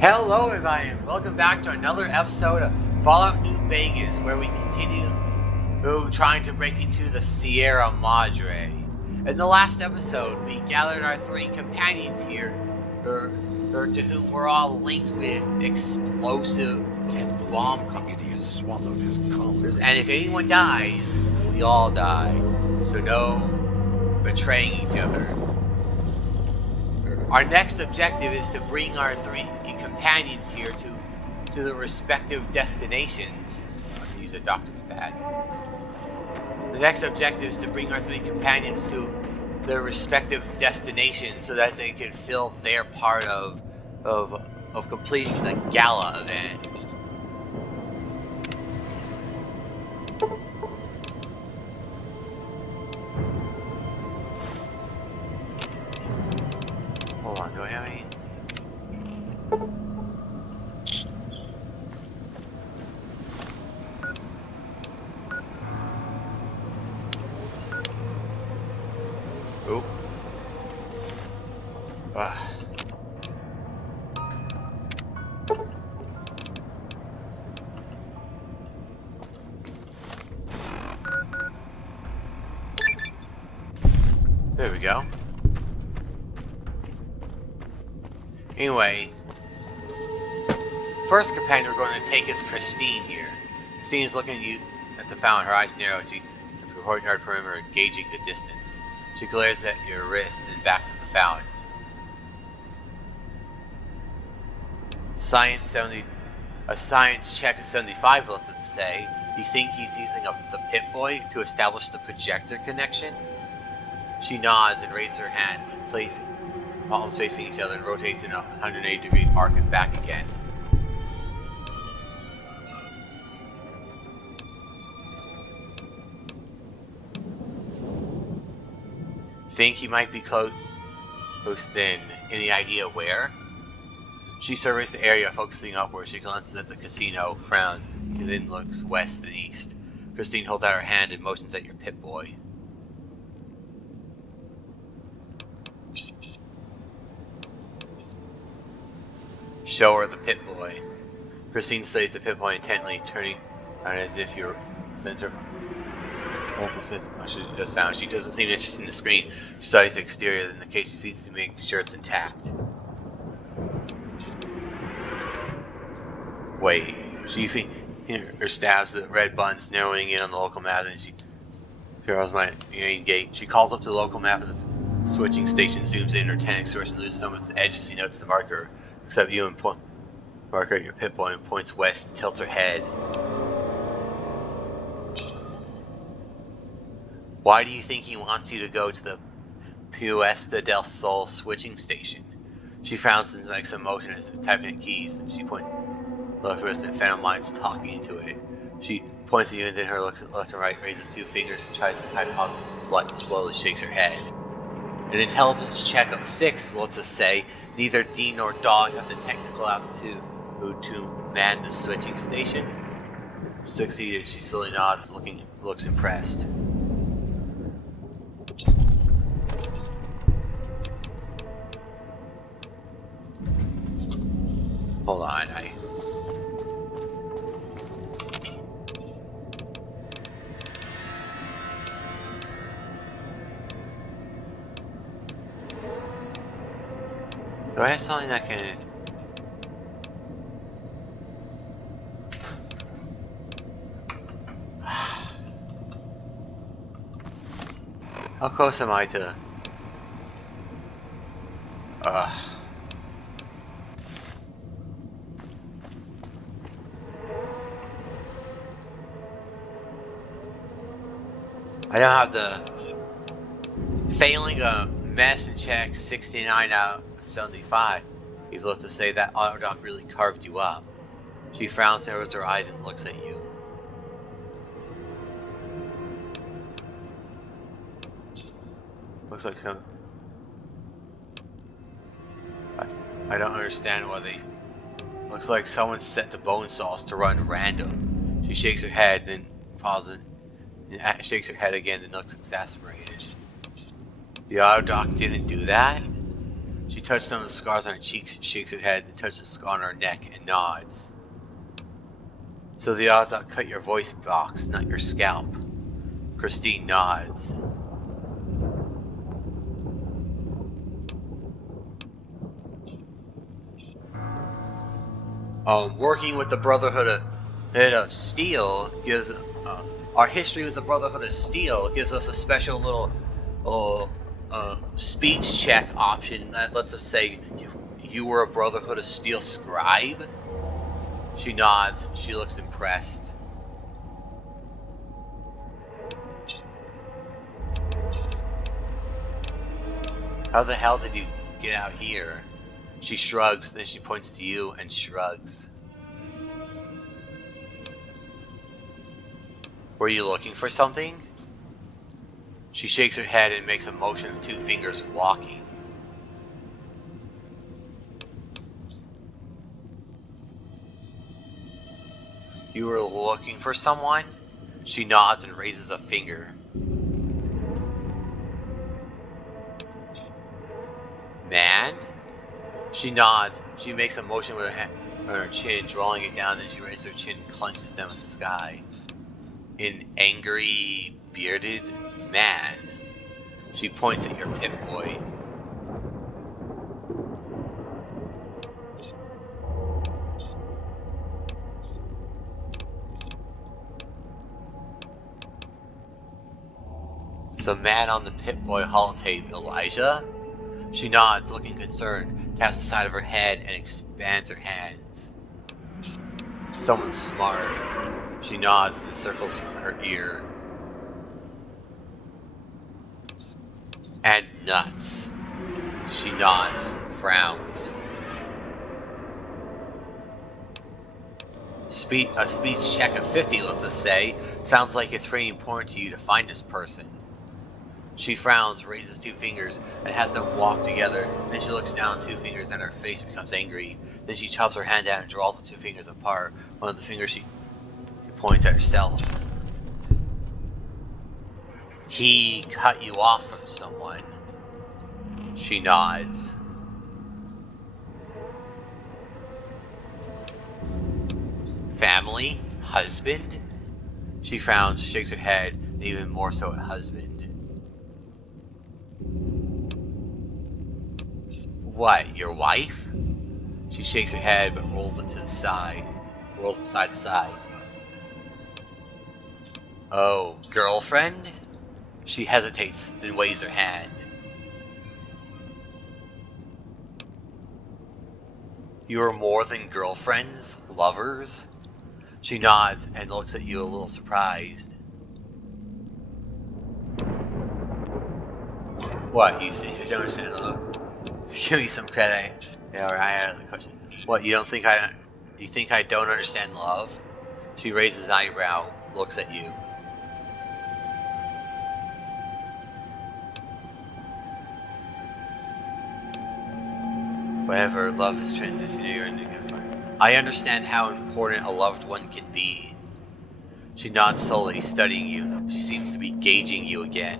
Hello everybody and welcome back to another episode of Fallout New Vegas, where we continue trying to break into the Sierra Madre. In the last episode, we gathered our three companions here, to whom we're all linked with explosive bomb The idiot swallowed his collar. and if anyone dies, we all die. So no betraying each other. Our next objective is to bring our three companions here to the respective destinations. I'm going to use a doctor's bag. The next objective is to bring our three companions to their respective destinations so that they can fill their part of completing the Gala Event. Hold on, do I have any? Oh. There we go. Anyway, first companion we're going to take is Christine here. Christine is looking at you at the fountain, her eyes narrow. She has a courtyard perimeter gauging the distance. She glares at your wrist and back to the fountain. A science check of 75, let's say. You think he's using the Pip-Boy to establish the projector connection? She nods and raises her hand, placing palms facing each other, and rotates in a 180-degree arc and back again. Think he might be close then. Any idea where? She surveys the area, focusing upward. She glances at the casino, frowns, and then looks west and east. Christine holds out her hand and motions at your Pip-Boy. Show her the Pip-Boy. Christine studies the Pip-Boy intently, turning around as if your sensor. She just found. She doesn't seem interested in the screen. She studies the exterior. In the case, she seems to make sure it's intact. Wait. She her stabs the red buttons, narrowing in on the local map, and she hears my main gate. She calls up to the local map, and the switching station zooms in. Her 10x distortion loses some of its edges. She notes the marker, except you and marker at your Pip-Boy and points west and tilts her head. Why do you think he wants you to go to the Puesta del Sol switching station? She frowns and makes a motion as if typing at keys, and she points left wrist and Phantom Mind's talking into it. She points at you and then her looks at left and right, raises two fingers, tries to type pause and slowly shakes her head. An intelligence check of 6, let's just say. Neither Dean nor Dog have the technical aptitude to man the switching station. Succeeded. She slowly nods, looks impressed. Hold on, do I have something that can... How close am I to... I don't have the... Failing a medicine check 69 out of 75. You've looked to say that Autodoc really carved you up. She frowns, narrows her eyes, and looks at you. Looks like some... I don't understand why they... Looks like someone set the bone saws to run random. She shakes her head, then pauses, and shakes her head again, then looks exasperated. The Autodoc didn't do that? She touches some of the scars on her cheeks, shakes her head, then touches the scar on her neck and nods. So they ought to cut your voice box, not your scalp. Christine nods. Working with the Brotherhood of Steel gives our history with the Brotherhood of Steel gives us a special little speech check option that lets us say you were a Brotherhood of Steel scribe. She nods. She looks impressed. How the hell did you get out here? She shrugs, then she points to you and shrugs. Were you looking for something? She shakes her head and makes a motion of two fingers walking. You were looking for someone? She nods and raises a finger. Man? She nods. She makes a motion with her hand on her chin, drawing it down, then she raises her chin and clenches them in the sky. An angry, bearded man. She points at your Pip-Boy. The man on the Pip-Boy holotape, Elijah? She nods, looking concerned, taps the side of her head, and expands her hands. Someone smart. She nods and circles her ear. And nuts. She nods, frowns. A speech check of 50, let's just say. Sounds like it's pretty important to you to find this person. She frowns, raises two fingers, and has them walk together. Then she looks down two fingers and her face becomes angry. Then she chops her hand down and draws the two fingers apart. One of the fingers she points at herself. He cut you off from someone. She nods. Family? Husband? She frowns, shakes her head, and even more so at husband. What, your wife? She shakes her head but rolls it to the side. Rolls it side to side. Oh, girlfriend? She hesitates, then waves her hand. You are more than girlfriends? Lovers? She nods and looks at you a little surprised. What, you think I don't understand love? Give me some credit. Yeah, alright, I had the question. What, you think I don't understand love? She raises an eyebrow, looks at you. Whatever, love is transitionary and I understand how important a loved one can be. She nods slowly, studying you. She seems to be gauging you again.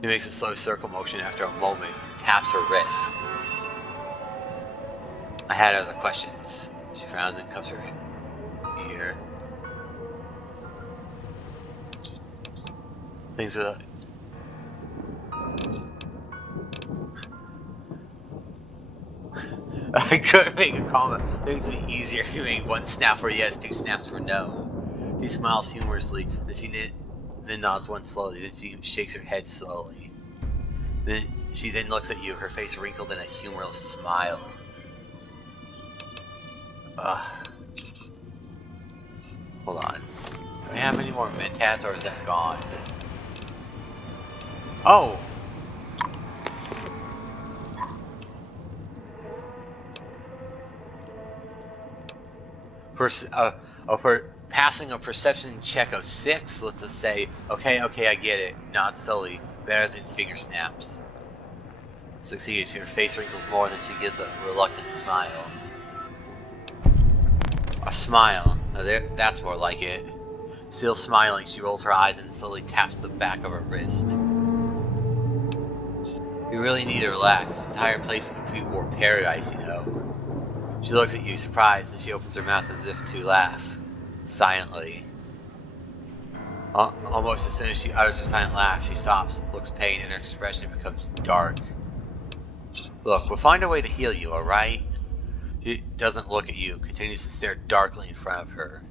She makes a slow circle motion after a moment, taps her wrist. I had other questions. She frowns and cups her ear. Things with I could make a comment. Things would be easier if you made one snap for yes, two snaps for no. She smiles humorously, then nods one slowly, then she shakes her head slowly. Then she looks at you, her face wrinkled in a humorless smile. Ugh. Hold on. Do I have any more mentats or is that gone? Oh! For passing a perception check of 6, let's just say, okay, I get it. Not slowly. Better than finger snaps. Succeeded. Her face wrinkles more than she gives a reluctant smile. A smile. Now that's more like it. Still smiling, she rolls her eyes and slowly taps the back of her wrist. You really need to relax. This entire place is a pre-war paradise, you know. She looks at you, surprised, and she opens her mouth as if to laugh. Silently. Almost as soon as she utters her silent laugh, she stops, looks pained, and her expression becomes dark. Look, we'll find a way to heal you, alright? She doesn't look at you, continues to stare darkly in front of her.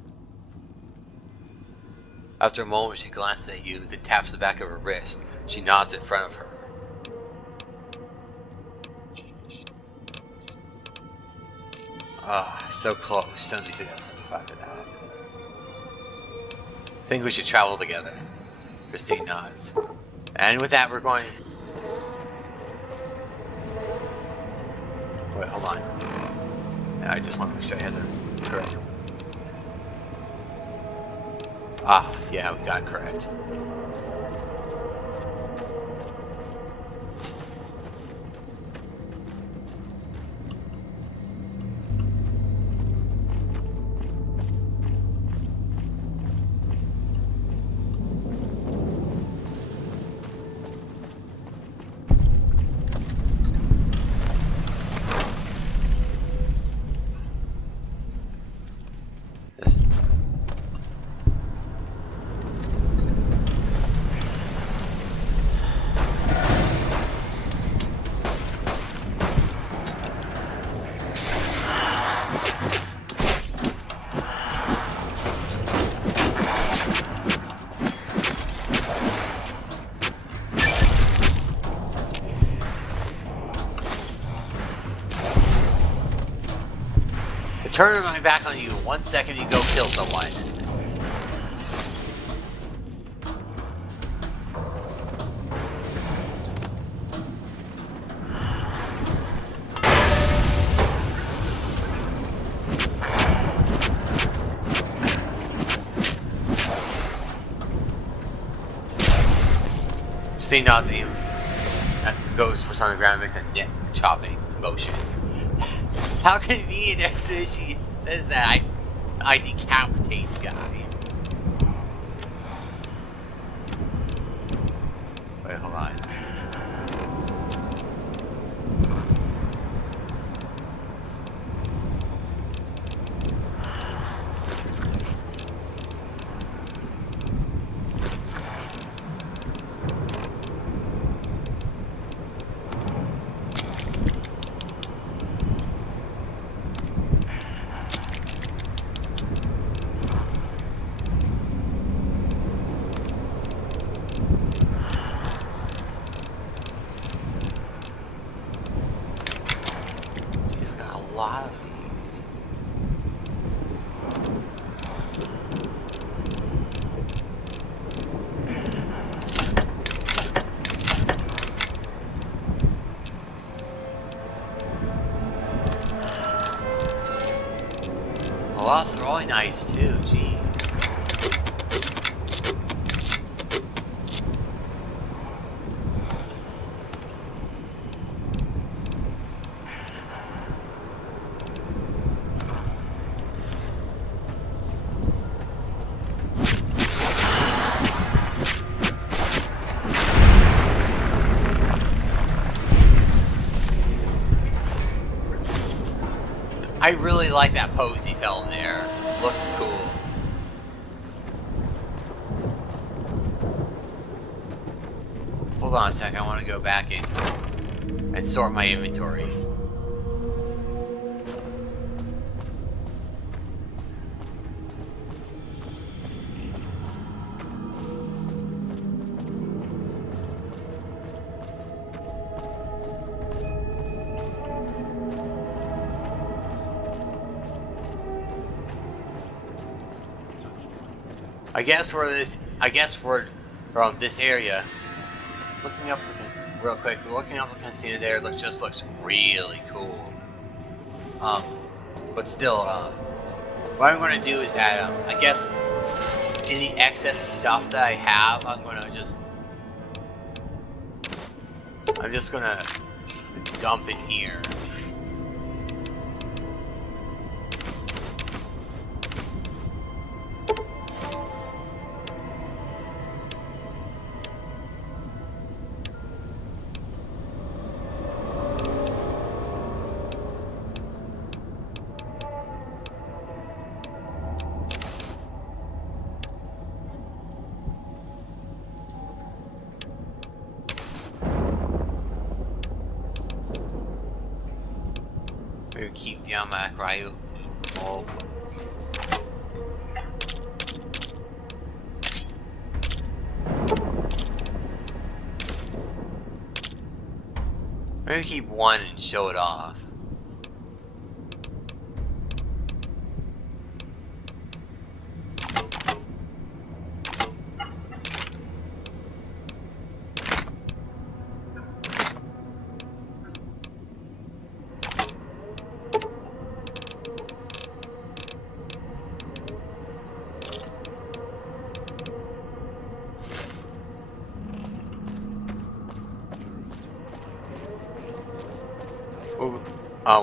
After a moment, she glances at you, then taps the back of her wrist. She nods in front of her. Ah, so close. 76 out of 75 for that. Think we should travel together. Christine nods. And with that, we're going... Wait, hold on. I just want to make sure I had the correct... Ah, yeah, we got it correct. This. Turn my back on you. 1 second, you go kill someone. Stay nods at you. Goes for on the ground, makes a neck chopping motion. How convenient as soon as she says that I decapitate the guy. Wait, hold on. A lot of these. A lot of throwing knives too, jeez. I really like that pose he fell in there. Looks cool. Hold on a second, I want to go back and sort my inventory. I guess for from this area, looking up real quick, looking up the casino there just looks really cool. But still, what I'm going to do is that I guess any excess stuff that I have, I'm just gonna dump in here. We keep the automatic rifle. Oh. We're gonna keep one and show it off.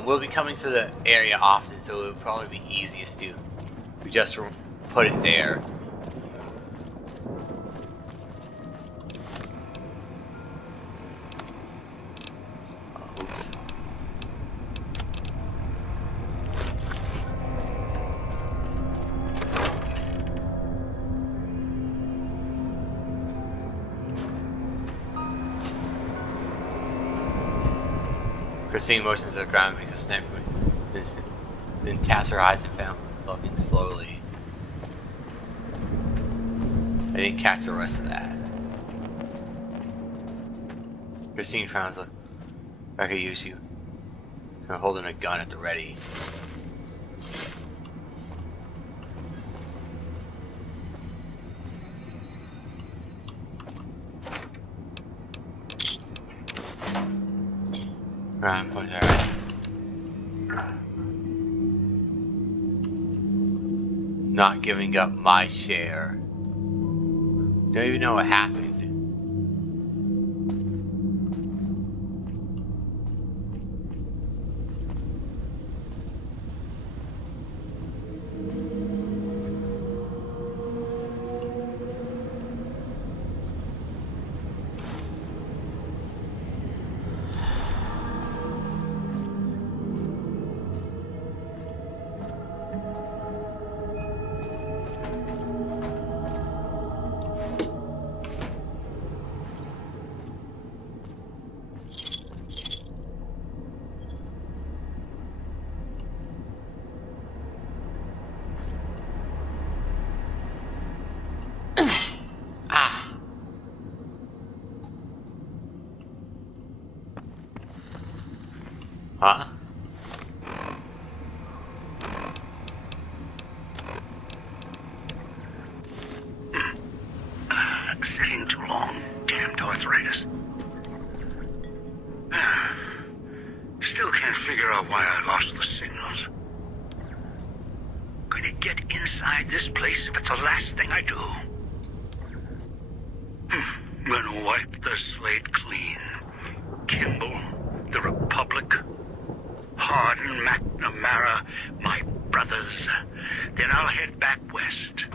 We'll be coming to the area often, so it would probably be easiest to just put it there. Oops. Christine motions to the ground, makes a snap, then taps her eyes and found something slowly. I didn't catch the rest of that. Christine frowns like, I could use you. I'm holding a gun at the ready. Right, point there. Not giving up my share. Don't even know what happened. Huh? Sitting too long. Damned arthritis. Still can't figure out why I lost the signals. Gonna get inside this place if it's the last thing I do. Gonna wipe the slate clean. Kimball, the Republic, Hardin, McNamara, my brothers. Then I'll head back west.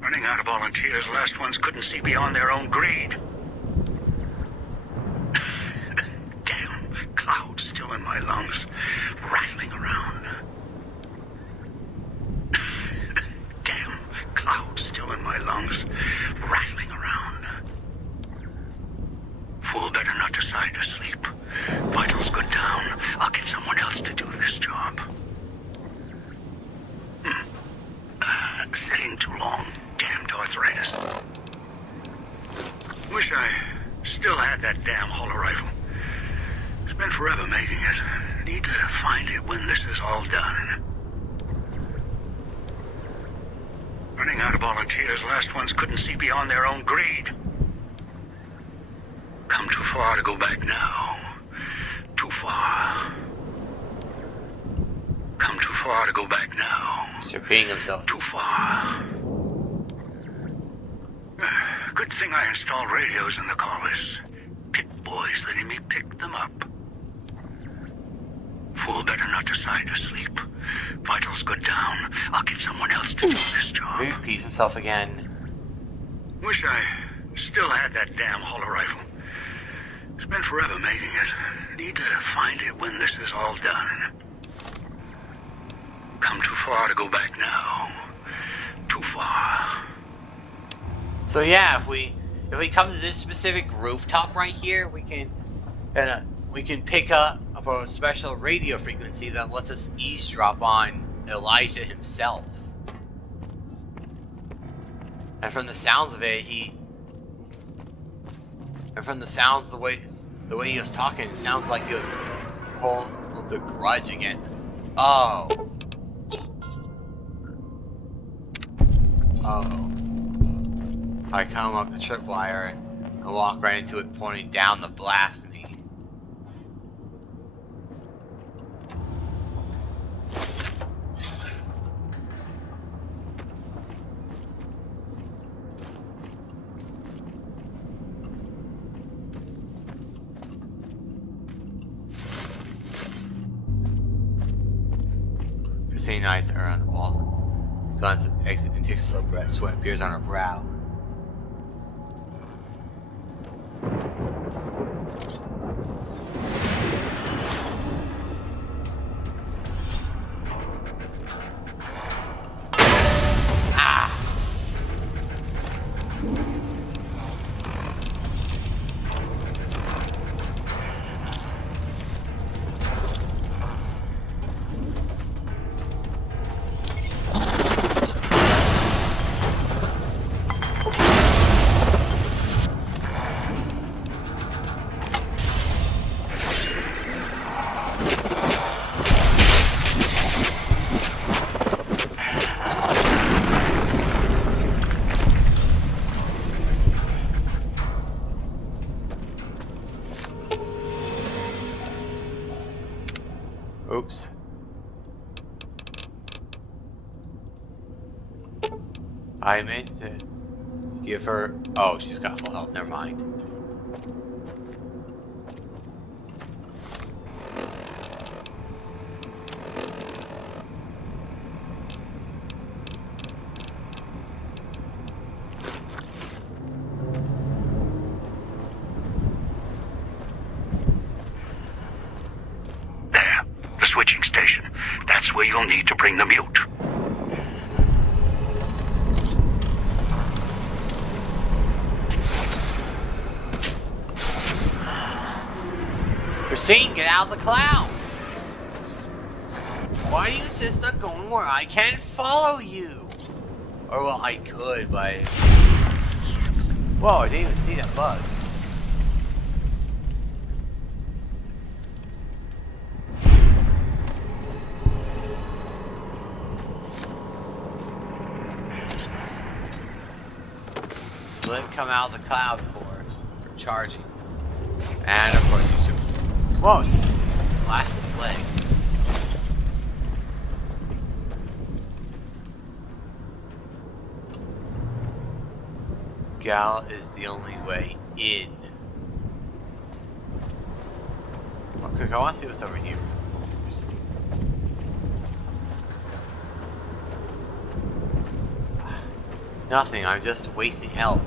Running out of volunteers, last ones couldn't see beyond their own greed. Damn, clouds still in my lungs, rattling around. Damn, clouds still in my lungs, rattling around. Fool better not decide to sleep. Vitals go down. I'll get someone else to do this job. Sitting too long. Damned arthritis. Wish I still had that damn hollow rifle. It's been forever making it. Need to find it when this is all done. Running out of volunteers, last ones couldn't see beyond their own greed. Come too far to go back now. Too far. Come too far to go back now. He's repeating himself. Too far. Good thing I installed radios in the callers. Pit boys letting me pick them up. Fool better not decide to sleep. Vitals go down. I'll get someone else to do this job. He repeats himself again. Wish I still had that damn hollow rifle. It's been forever making it. Need to find it when this is all done. Come too far to go back now. Too far. So yeah, if we come to this specific rooftop right here, we can we can pick up a special radio frequency that lets us eavesdrop on Elijah himself. And from the sounds of it, the way he was talking, it sounds like he was holding the grudge again. Oh. I come up the tripwire and walk right into it, pointing down to blast me. Christine eyes are on the wall. She glances at the exit and takes a slow breath. Sweat appears on her brow. Oops. I meant to give her... Oh, she's got full health. Never mind. Switching station. That's where you'll need to bring the mute. Christine, get out of the cloud! Why do you insist on going where I can't follow you? Or well, I could, but... Whoa, I didn't even see that bug. Let it come out of the cloud for charging. And of course you should... Whoa, he just slashed his leg. Gala is the only way in. Okay, I want to see what's over here first. Nothing, I'm just wasting health.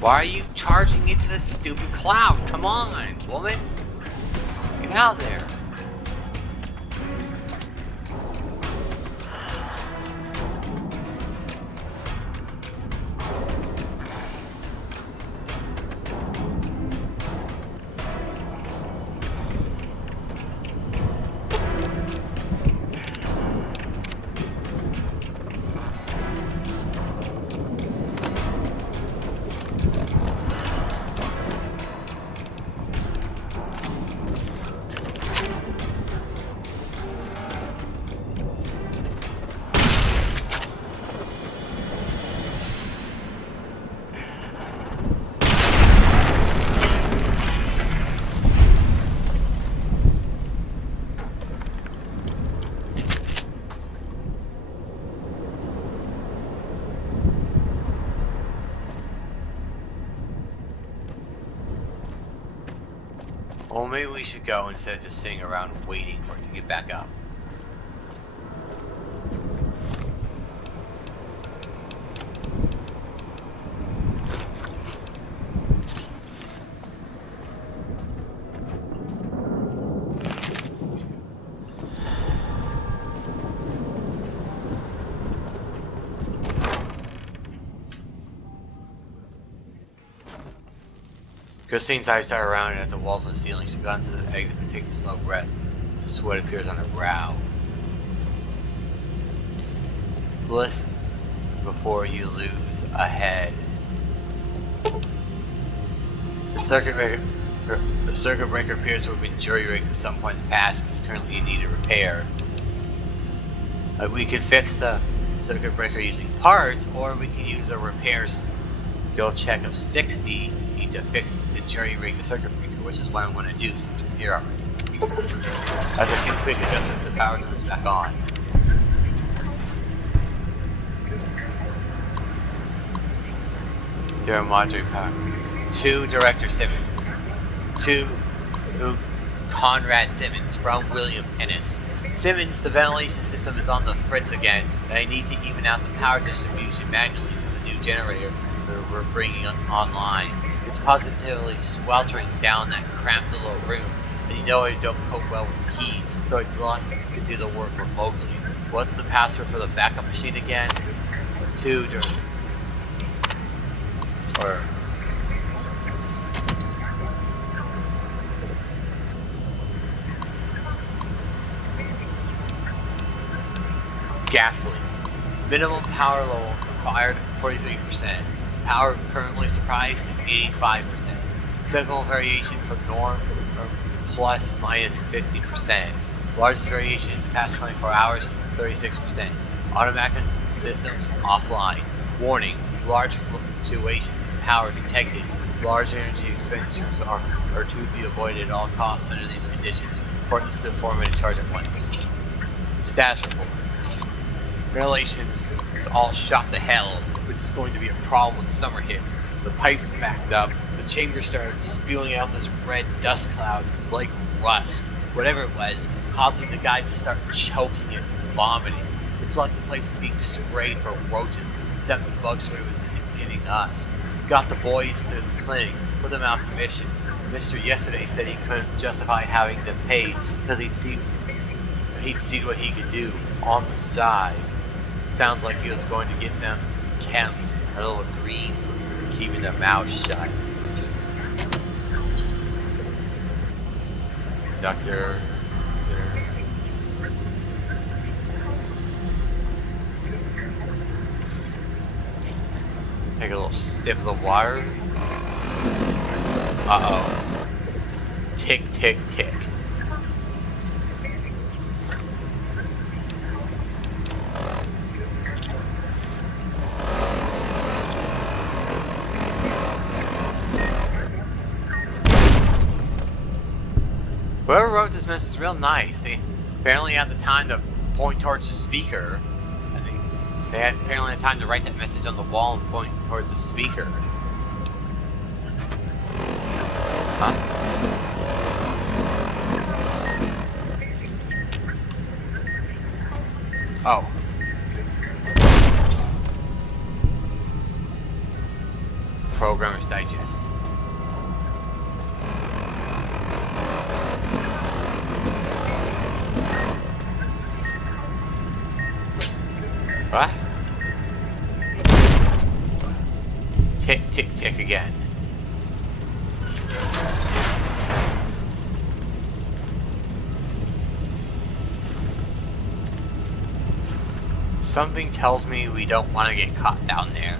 Why are you charging into this stupid cloud? Come on, woman! Get out of there! Well, maybe we should go instead of just sitting around waiting for it to get back up. Christine's eyes start around at the walls and the ceiling. She goes into the exit and takes a slow breath. Sweat appears on her brow. Listen before you lose a head. The circuit breaker appears to have been jury-rigged at some point in the past, but is currently in need of repair. We could fix the circuit breaker using parts, or we can use a repair skill check of 60 to fix the jury-rig the circuit breaker, which is what I'm going to do since we're here already. After a few quick adjustments, the power comes back on. Zero module power. 2 Director Simmons. 2 Conrad Simmons from William Ennis. Simmons, the ventilation system is on the fritz again, and I need to even out the power distribution manually for the new generator we're bringing online. It's positively sweltering down that cramped little room, and you know I don't cope well with heat, so I'd like to do the work remotely. What's the password for the backup machine again? 2 directors. Or... gas leak. Minimum power level required 43%. Power currently surprised 85%. Acceptable variation from norm or plus minus 50%. Largest variation in the past 24 hours 36%. Automatic systems offline. Warning: large fluctuations in power detected. Large energy expenditures are to be avoided at all costs under these conditions. Report this to the foreman in charge at once. Status report. Ventilation is all shot to hell, which is going to be a problem when summer hits. The pipes backed up, the chamber started spewing out this red dust cloud like rust. Whatever it was, causing the guys to start choking and vomiting. It's like the place is being sprayed for roaches, except the bug spray was hitting us. Got the boys to the clinic, put them out of commission. Mr. yesterday said he couldn't justify having them paid because he'd see what he could do on the side. Sounds like he was going to get them chems, a little green for keeping their mouths shut. Doctor. Take a little sip of the water. Uh-oh. Tick, tick, tick. Whoever wrote this message is real nice. They apparently had the time to point towards the speaker. They had apparently had time to write that message on the wall and point towards the speaker. Huh? Oh. Programmer's Digest. What? Tick, tick, tick again. Something tells me we don't want to get caught down there.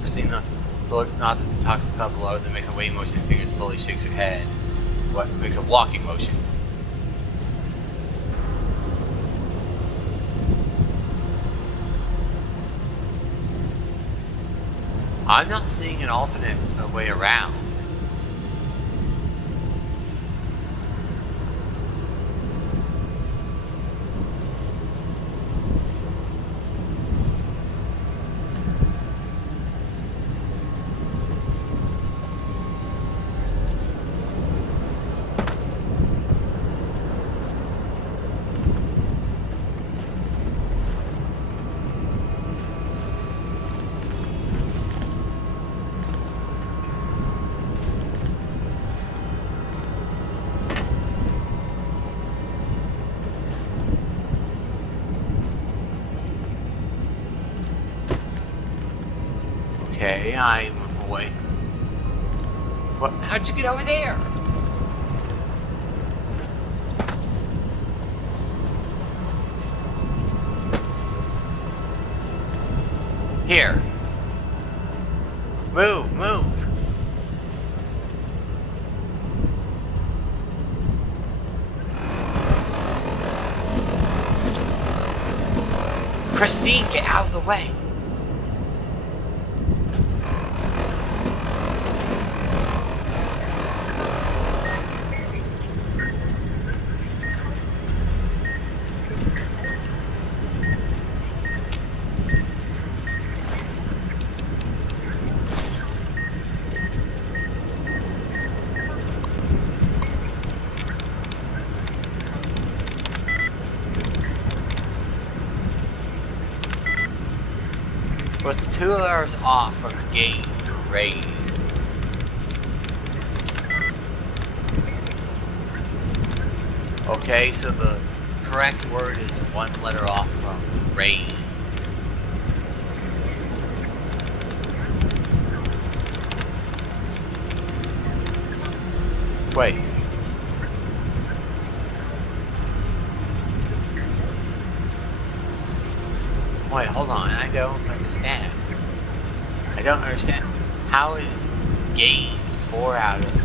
Christina looked not at the toxic cloud below, then makes a wave motion and fingers slowly shakes her head. What makes a walking motion? I'm not seeing an alternate way around. Okay, I'm away. What? How'd you get over there? Here. Move, move. Christine, get out of the way. Well, it's 2 hours off from the game raise. Okay, so the correct word is 1 letter off from rain. Wait. Wait, hold on. I don't understand. I don't understand. How is gain 4 out of...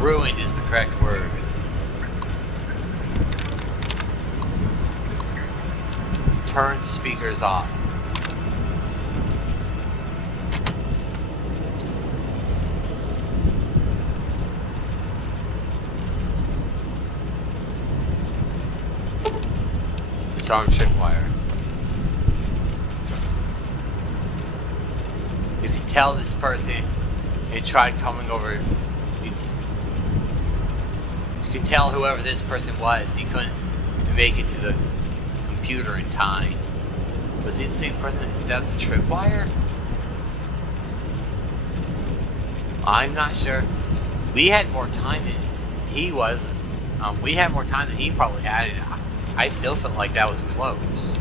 Ruined is the correct word. Turn speakers off. Disarm tripwire. You can tell this person had tried coming over. You can tell whoever this person was, he couldn't make it to the computer in time. Was he the same person that set up the tripwire? I'm not sure. We had more time than he was. We had more time than he probably had. I still felt like that was close.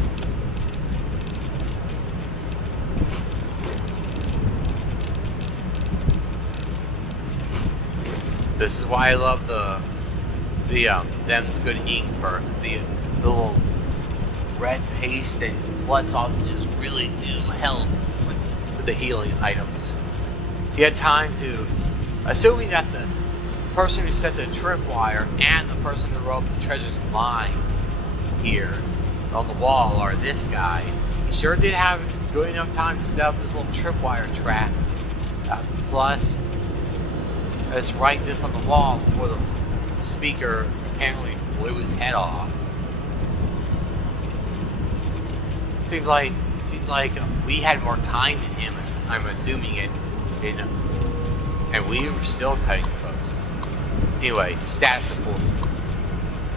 This is why I love the them's good ink perk. The little red paste and blood sausages really do help with the healing items. He had time to, assuming that the person who set the tripwire and the person who wrote the treasures mine here on the wall are this guy. He sure did have good enough time to set up this little tripwire trap. Plus, let's write this on the wall before the speaker apparently blew his head off. Seems like we had more time than him. I'm assuming it In, and we were still cutting close. Anyway, status report.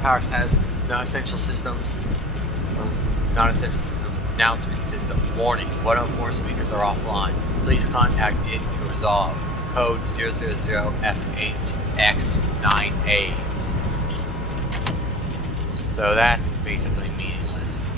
Power status, non-essential systems, non-essential system, announcement system, warning, 104 speakers are offline. Please contact it to resolve. Code 000FHX9A. So that's basically meaningless.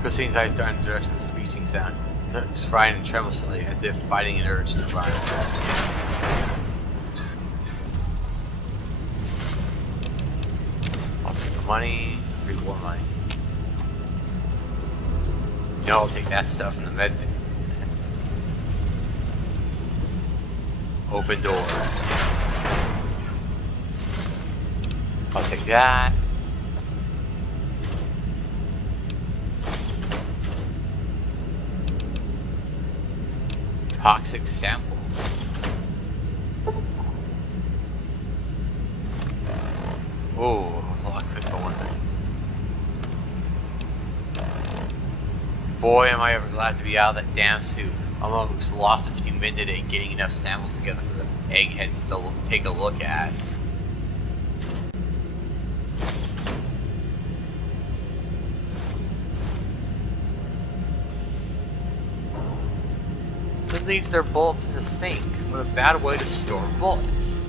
Christine's eyes dart in the direction of the screeching sound. It's frightened tremulously, as if fighting an urge to run. I'll take the money, reward money. No, I'll take that stuff in the med bay. Open door. I'll take that. Toxic samples. Oh, lockpick going. Boy, am I ever glad to be out of that damn suit. Almost lost a few men today getting enough samples together for the eggheads to take a look at. Who leaves their bullets in the sink? What a bad way to store bullets.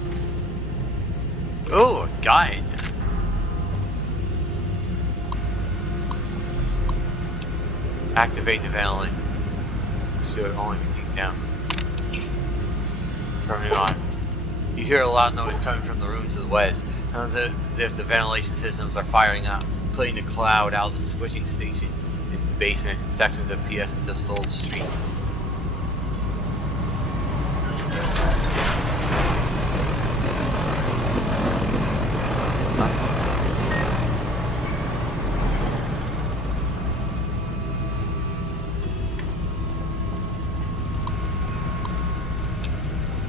Ooh, a gun. Activate the ventilator. So it only be taken down. Turning on. You hear a loud noise coming from the room to the west. Sounds as if the ventilation systems are firing up, putting the cloud out of the switching station into the basement and sections of PS de Sol streets.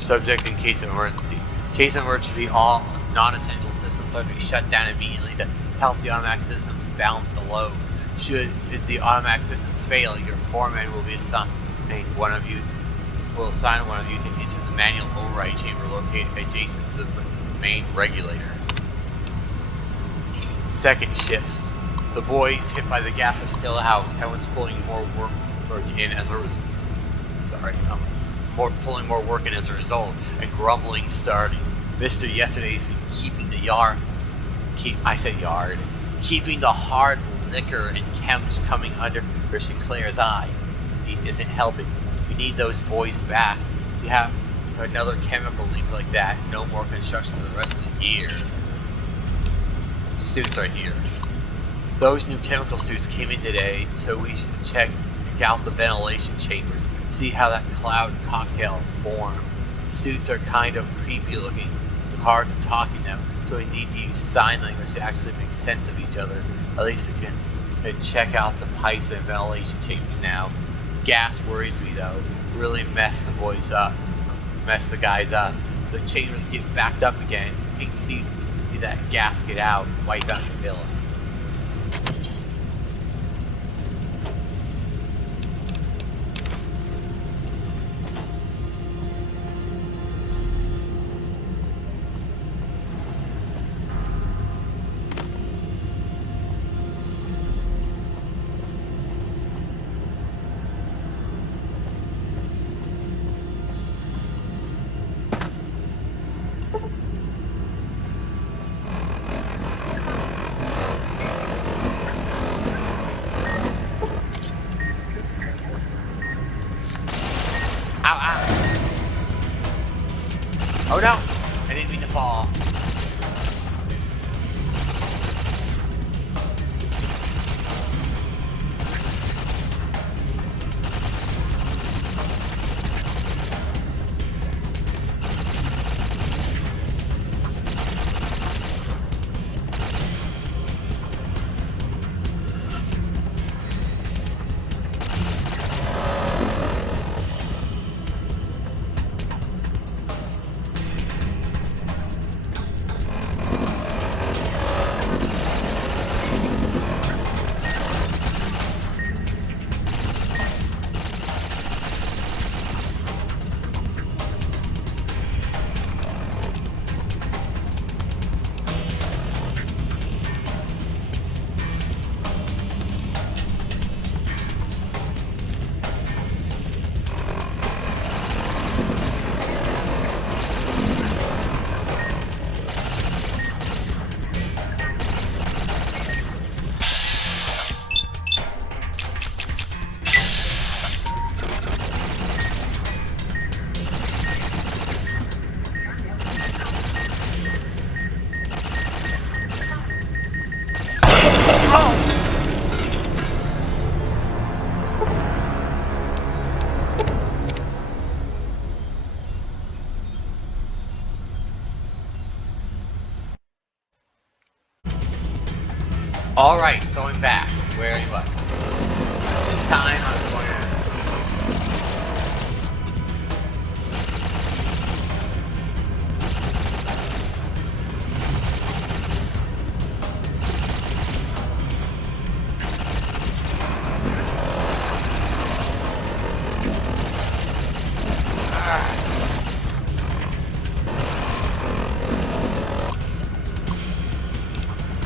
Subject in case of emergency. In case of emergency, all non-essential systems are to be shut down immediately to help the automatic systems balance the load. Should the automatic systems fail, your foreman will be assigned one of you to enter the manual override chamber located adjacent to the main regulator. Second shifts. The boys hit by the gas are still out. Everyone's pulling more work in as a result. Pulling more work in as a result, and grumbling starting. Mr. Yesterday's been keeping the keeping the hard liquor and chems coming under Sinclair's eye. He isn't helping. We need those boys back. You have another chemical leak like that, no more construction for the rest of the year. Suits are here. Those new chemical suits came in today, so we should check out the ventilation chambers. See how that cloud cocktail formed. Suits are kind of creepy looking, hard to talk in them, so we need to use sign language to actually make sense of each other. At least we can check out the pipes and ventilation chambers now. Gas worries me though. Really mess the guys up. The chambers get backed up again. Hate to see that gas get out, wipe out the villa. Alright, so I'm back where he was. This time I'm going to...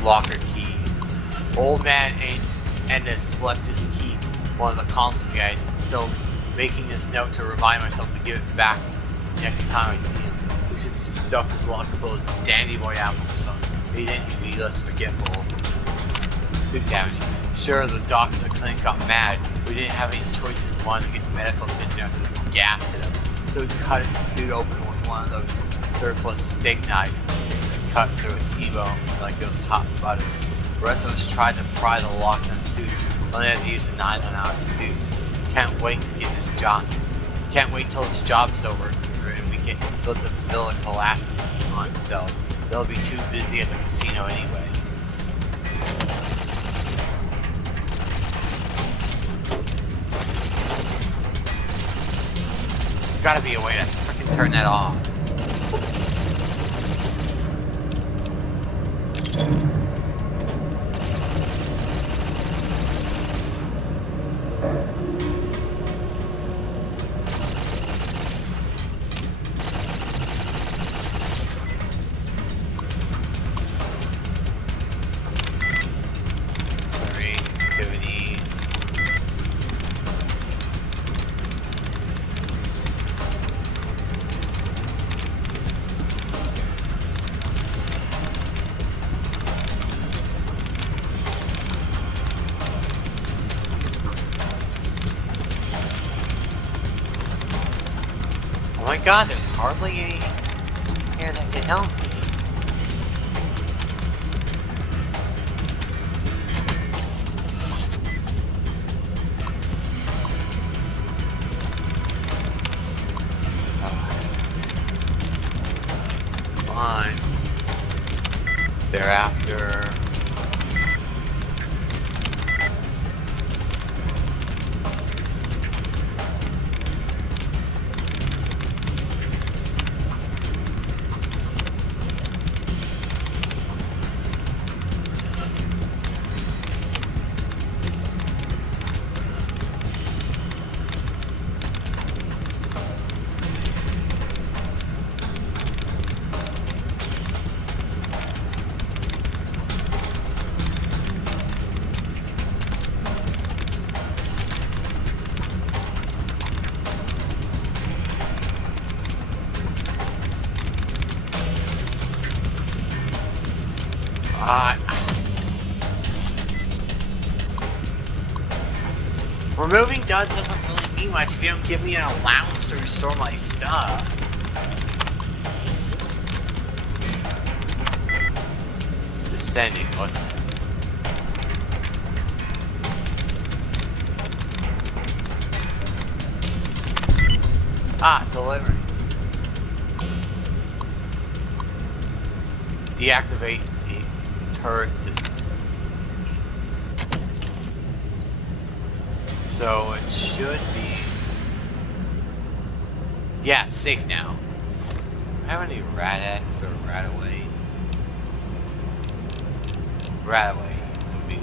Locker key. Old man Ennis left his key one of the consoles guide, so making this note to remind myself to give it back next time I see him. We should stuff his locker full of dandy boy apples or something. He didn't be less forgetful. Suit damage. Sure, the doctors at the clinic got mad. We didn't have any choice in one to get medical attention after the gas hit us, so we cut his suit open with one of those surplus steak knives and cut through a T-bone like it was hot butter. The rest of us tried to pry the locks on suits, only had to use the knives on ours too. Can't wait to get this job. Can't wait till this job is over and we can let the villa collapse on itself. They'll be too busy at the casino anyway. There's gotta be a way to freaking turn that off. Oh my god, there's hardly any here that can help me. Fine. Thereafter... removing duds doesn't really mean much if you don't give me an allowance to restore my stuff. Descending, let's... delivering. Deactivate the turret system. So it should be... Yeah, it's safe now. Do I have any Rad-X or Radaway? Radaway would be...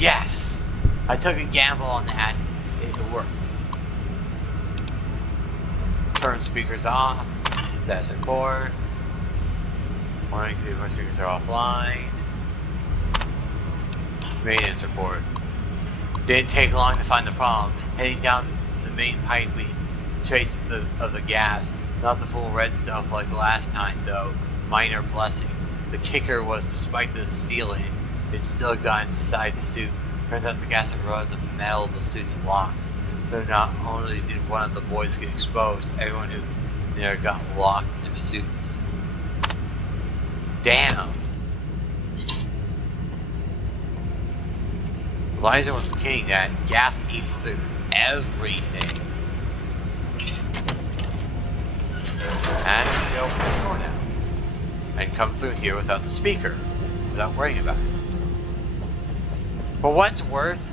Yes! I took a gamble on that. It worked. Turn speakers off. Status record. Warning, 3 more speakers are offline. Maintenance report. Didn't take long to find the problem. Heading down the main pipe, we traced the gas. Not the full red stuff like last time, though. Minor blessing. The kicker was, despite the sealing, it still got inside the suit. Turns out the gas had rubbed the metal of the suit's locks. So not only did one of the boys get exposed, everyone who there got locked in their suits. Damn! Elijah was kidding that gas eats through everything. And we can open this door now. And come through here without the speaker. Without worrying about it. For what's worth,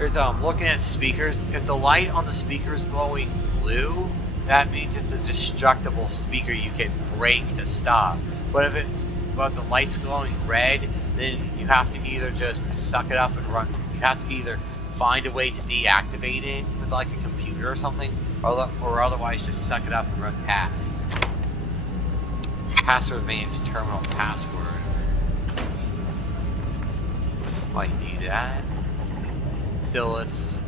is looking at speakers. If the light on the speaker is glowing blue, that means it's a destructible speaker you can break to stop. But if the light's glowing red, then you have to either just suck it up and run. You have to either find a way to deactivate it with like a computer or something, or otherwise just suck it up and run past. Password remains terminal password. Might need that. Still, let's...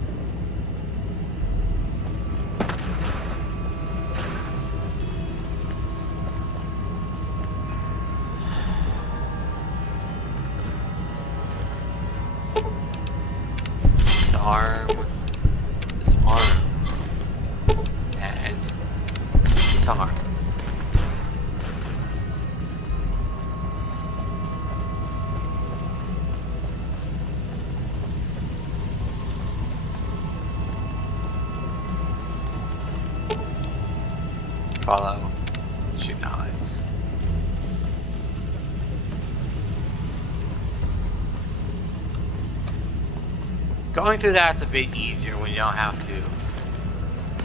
Disarm, and disarm. Follow, shoot knowledge. Going through that's a bit easier when you don't have to.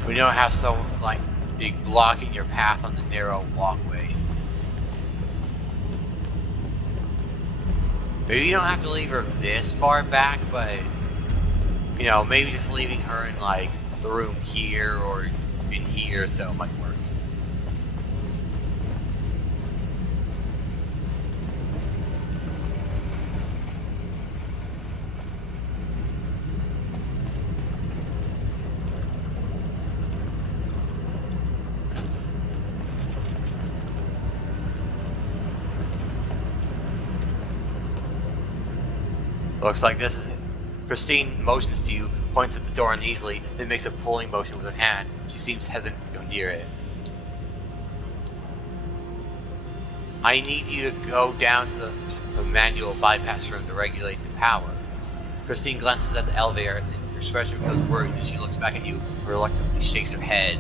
When you don't have someone like blocking your path on the narrow walkways. Maybe you don't have to leave her this far back, but you know, maybe just leaving her in like the room here or in here, so it might work. Looks like this is it. Christine motions to you, points at the door uneasily, then makes a pulling motion with her hand. She seems hesitant to go near it. I need you to go down to the manual bypass room to regulate the power. Christine glances at the elevator, and her expression becomes worried, and she looks back at you and reluctantly shakes her head.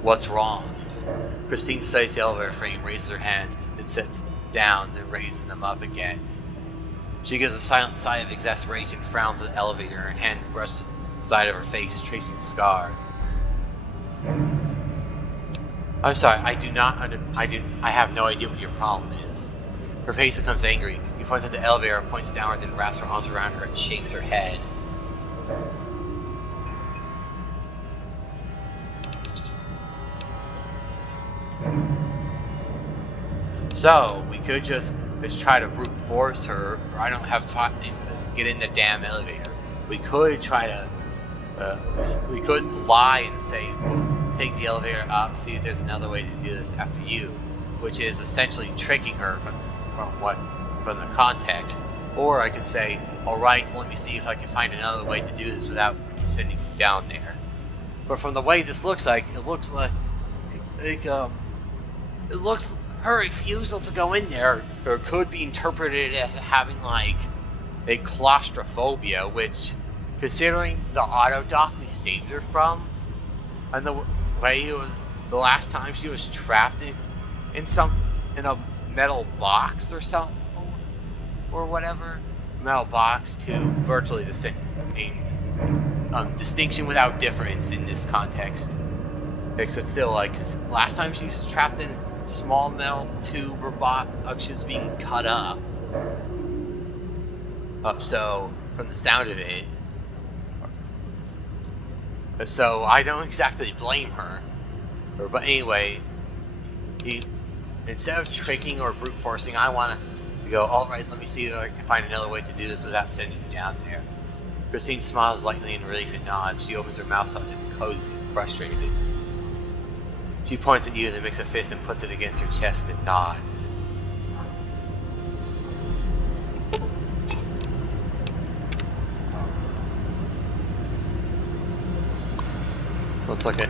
What's wrong? Christine studies the elevator frame, raises her hands, then sits down, then raises them up again. She gives a silent sigh of exasperation, frowns at the elevator, and her hands brush the side of her face, tracing scars. I'm sorry, I have no idea what your problem is. Her face becomes angry. He points at the elevator, points downward, then wraps her arms around her and shakes her head. So, we could just try to brute force her, or I don't have time to get in the damn elevator. We could try to, we could lie and say, we'll take the elevator up, see if there's another way to do this after you, which is essentially tricking her from the context. Or I could say, alright, let me see if I can find another way to do this without sending you down there. But from the way this looks like, it looks her refusal to go in there or could be interpreted as having like a claustrophobia, which, considering the auto dock we saved her from, and the way it was the last time she was trapped in a metal box or something or whatever, metal box to virtually the same distinction without difference in this context. Except still, like, 'cause last time she was trapped in small metal tube or box is being cut up. So from the sound of it, so I don't exactly blame her. But anyway, instead of tricking or brute forcing, I want to go, all right, let me see if I can find another way to do this without sending you down there. Christine smiles lightly in relief and nods. She opens her mouth slightly and closes it, frustrated. She points at you, then makes a fist and puts it against her chest and nods. Let's look at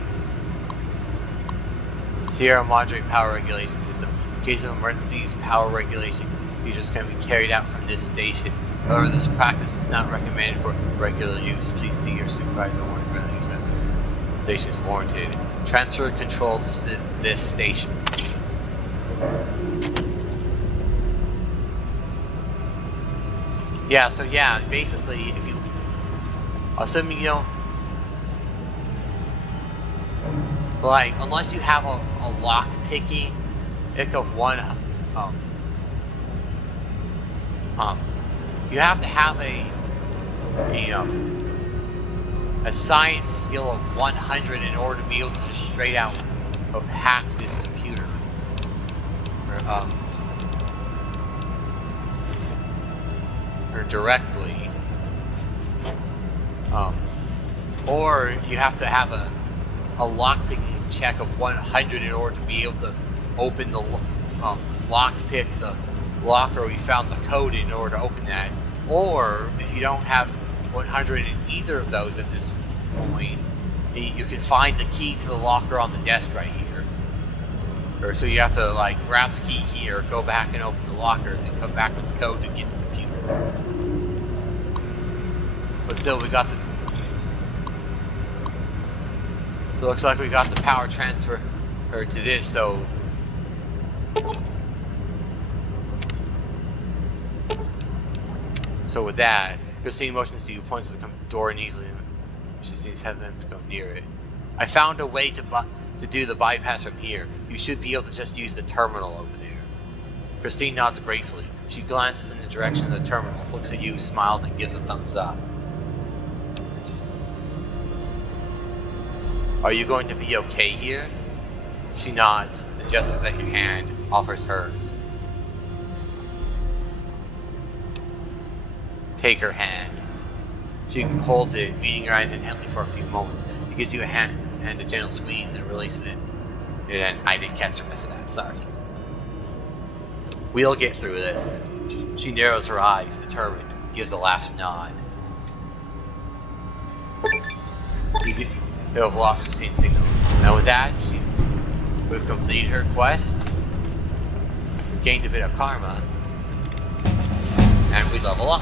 Sierra Madre power regulation system. In case of emergencies, power regulation features can be carried out from this station. However, this practice is not recommended for regular use. Please see your supervisor when regular use of the station is warranted. Transfer control to this station. Yeah, so yeah, basically, if you, assuming you don't, like, unless you have a lock picking ick of one, you have to have a science skill of 100 in order to be able to just straight out hack this computer. Or directly. Or you have to have a lockpicking check of 100 in order to be able to open the lockpick the locker we found the code in order to open that. Or if you don't have 100 in either of those at this point, you can find the key to the locker on the desk right here. Or so you have to like grab the key here, go back and open the locker, then come back with the code to get to the computer. But still, we got the. It looks like we got the power transfer to this, so. So with that, Christine motions to you, points to the door and easily. She seems hesitant to go near it. I found a way to do the bypass from here. You should be able to just use the terminal over there. Christine nods gratefully. She glances in the direction of the terminal, looks at you, smiles, and gives a thumbs up. Are you going to be okay here? She nods and gestures at your hand, offers hers. Take her hand. She holds it, meeting your eyes intently for a few moments. She gives you a hand a gentle squeeze and releases it. And I didn't catch the rest of that, sorry. We'll get through this. She narrows her eyes, determined, gives a last nod. You have lost Christine's signal. And with that, we've completed her quest, gained a bit of karma, and we level up.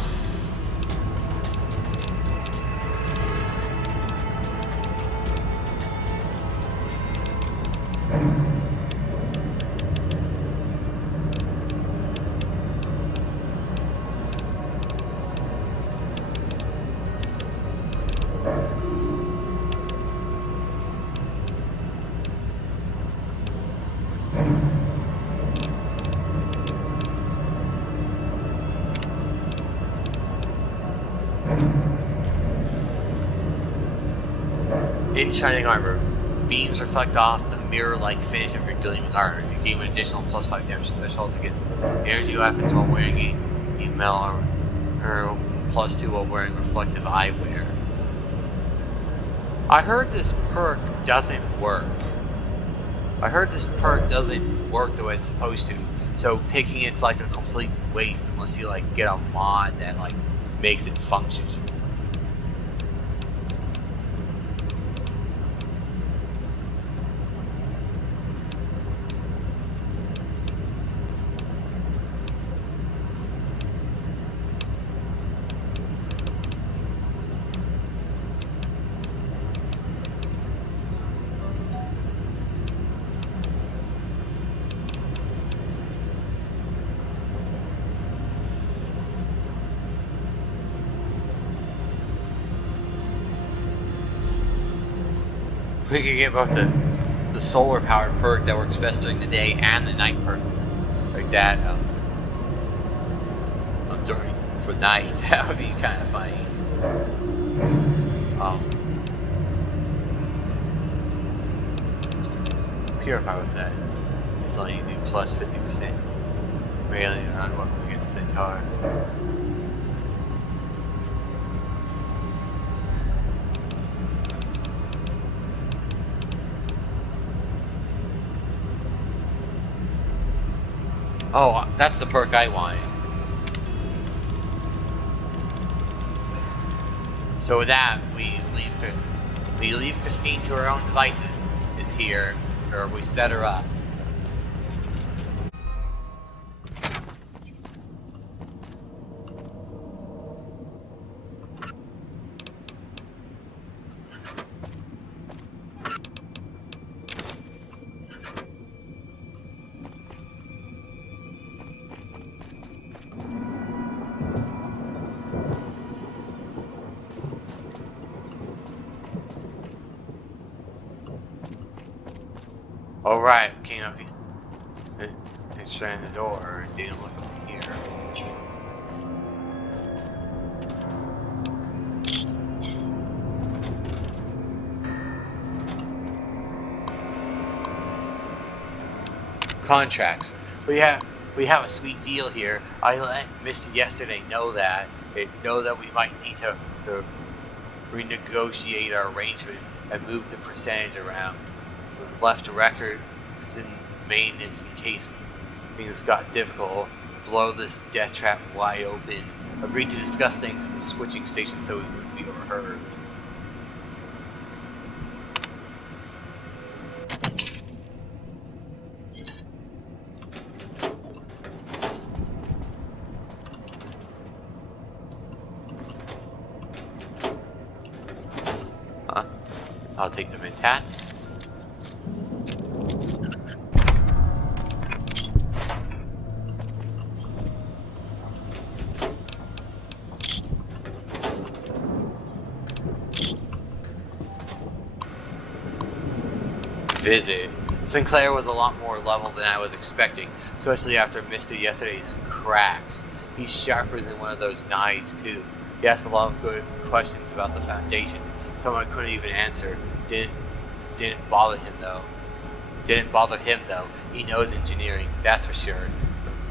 In shining armor, beams reflect off the mirror-like finish of your gleaming armor. You gain an additional +5 damage threshold against energy weapons while wearing a metal armor, +2 while wearing reflective eyewear. I heard this perk doesn't work. The way it's supposed to. So picking it's like a complete waste unless you like get a mod that like makes it function. We could get both the the solar powered perk that works best during the day and the night perk like that during for night. That would be kind of funny. Purify was that. It's only you do plus 50%. Railing on weapons against Centaur. Oh, that's the perk I wanted. So with that, we leave Christine to her own devices. Is here, or we set her up. Alright, came up here. It's trying the door. Didn't look over here. Contracts. We have a sweet deal here. I let Misty yesterday know that we might need to renegotiate our arrangement and move the percentage around. We've left a record. It's in maintenance in case things got difficult. Blow this death trap wide open. Agreed to discuss things in the switching station so we wouldn't be overheard. I'll take them in tats. Visit. Sinclair was a lot more level than I was expecting, especially after Mr. Yesterday's cracks. He's sharper than one of those knives too. He asked a lot of good questions about the foundations. Some I couldn't even answer. Didn't bother him though. He knows engineering, that's for sure.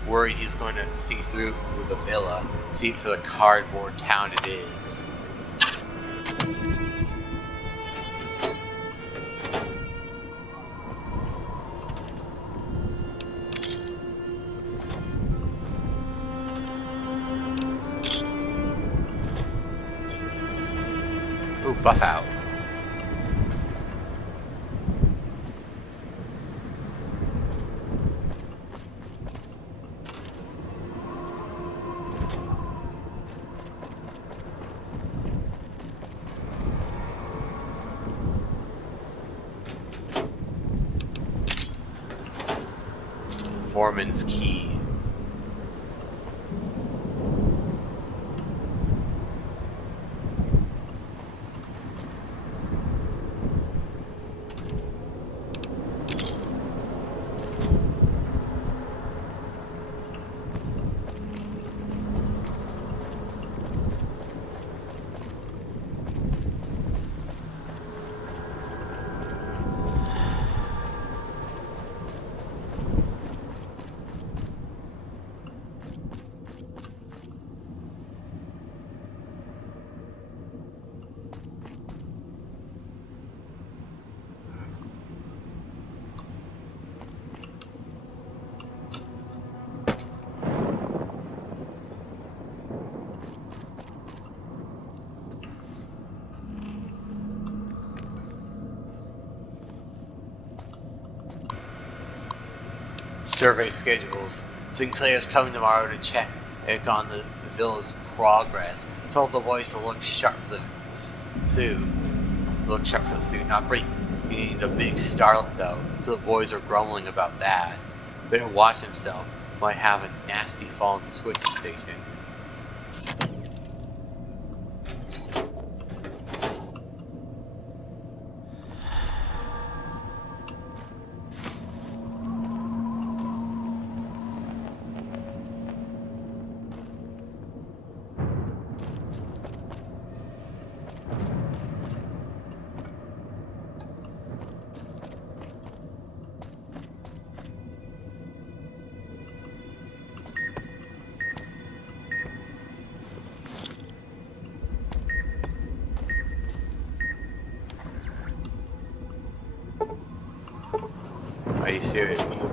Worried he's going to see through with the villa, see it for the cardboard town it is. Ooh, buff out. Foreman's key. Survey schedules. Sinclair's coming tomorrow to check on the villa's progress. Told the boys to look sharp for the suit. Not bringing the big starlet though, so the boys are grumbling about that. Better watch himself. Might have a nasty fall in the switching station. you serious?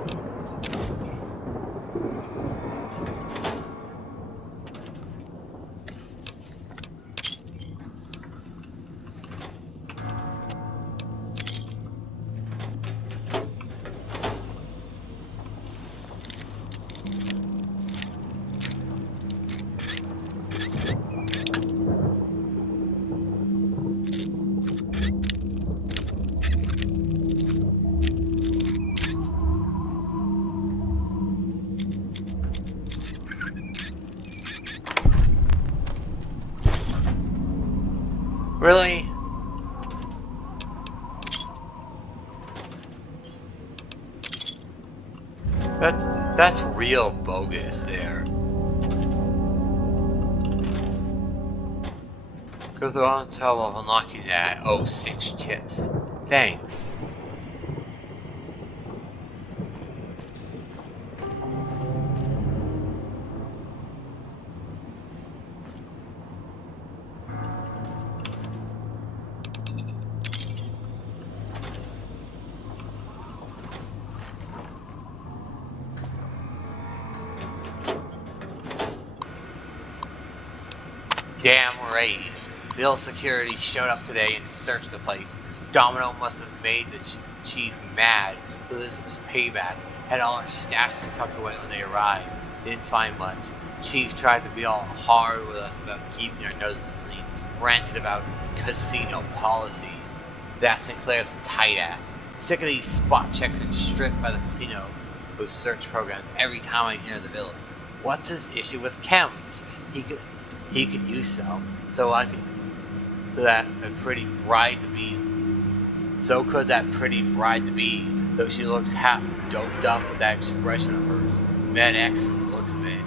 Really? That's real bogus there. Go through on top of unlocking that. Oh, 6 chips. Thanks. Damn right. Bill Security showed up today and searched the place. Domino must have made the chief mad, so this was payback. Had all our stashes tucked away when they arrived. Didn't find much. Chief tried to be all hard with us about keeping our noses clean. Ranted about casino policy. That Sinclair's a tight ass. Sick of these spot checks and stripped by the casino whose search programs every time I enter the village. What's his issue with chems? He could do so that a pretty bride to be. So could that pretty bride to be, though she looks half doped up with that expression of hers. Med X from the looks of it.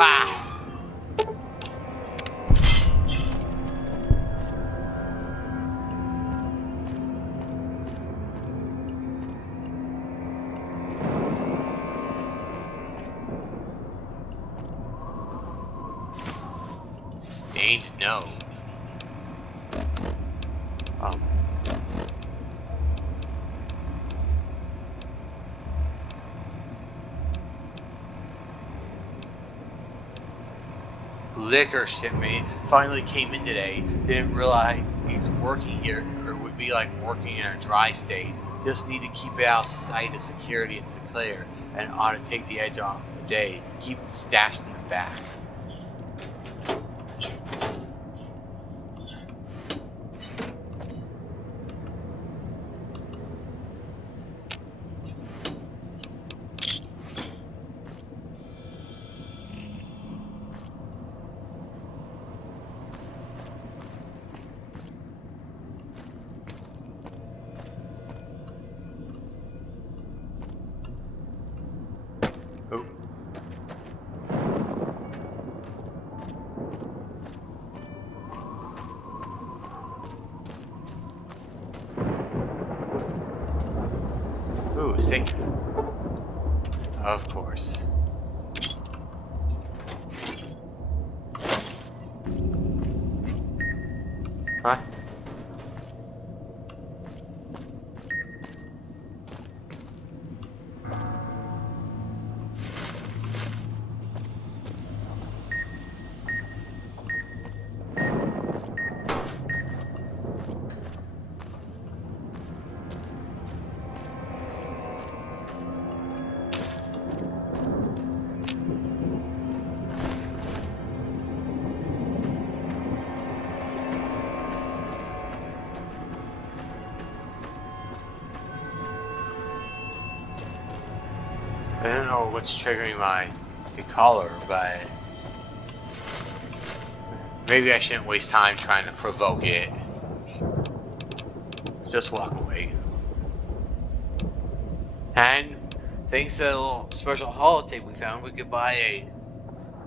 Ah! Stained no. Liquor shipment finally came in today. Didn't realize he's working here, or would be like working in a dry state. Just need to keep it out of sight of security and Sinclair, and ought to take the edge off the day. Keep it stashed in the back. Oh. Ooh, safe. Of course. Huh? I don't know what's triggering my collar, but maybe I shouldn't waste time trying to provoke it. Just walk away. And thanks to a little special holotape we found, we could buy a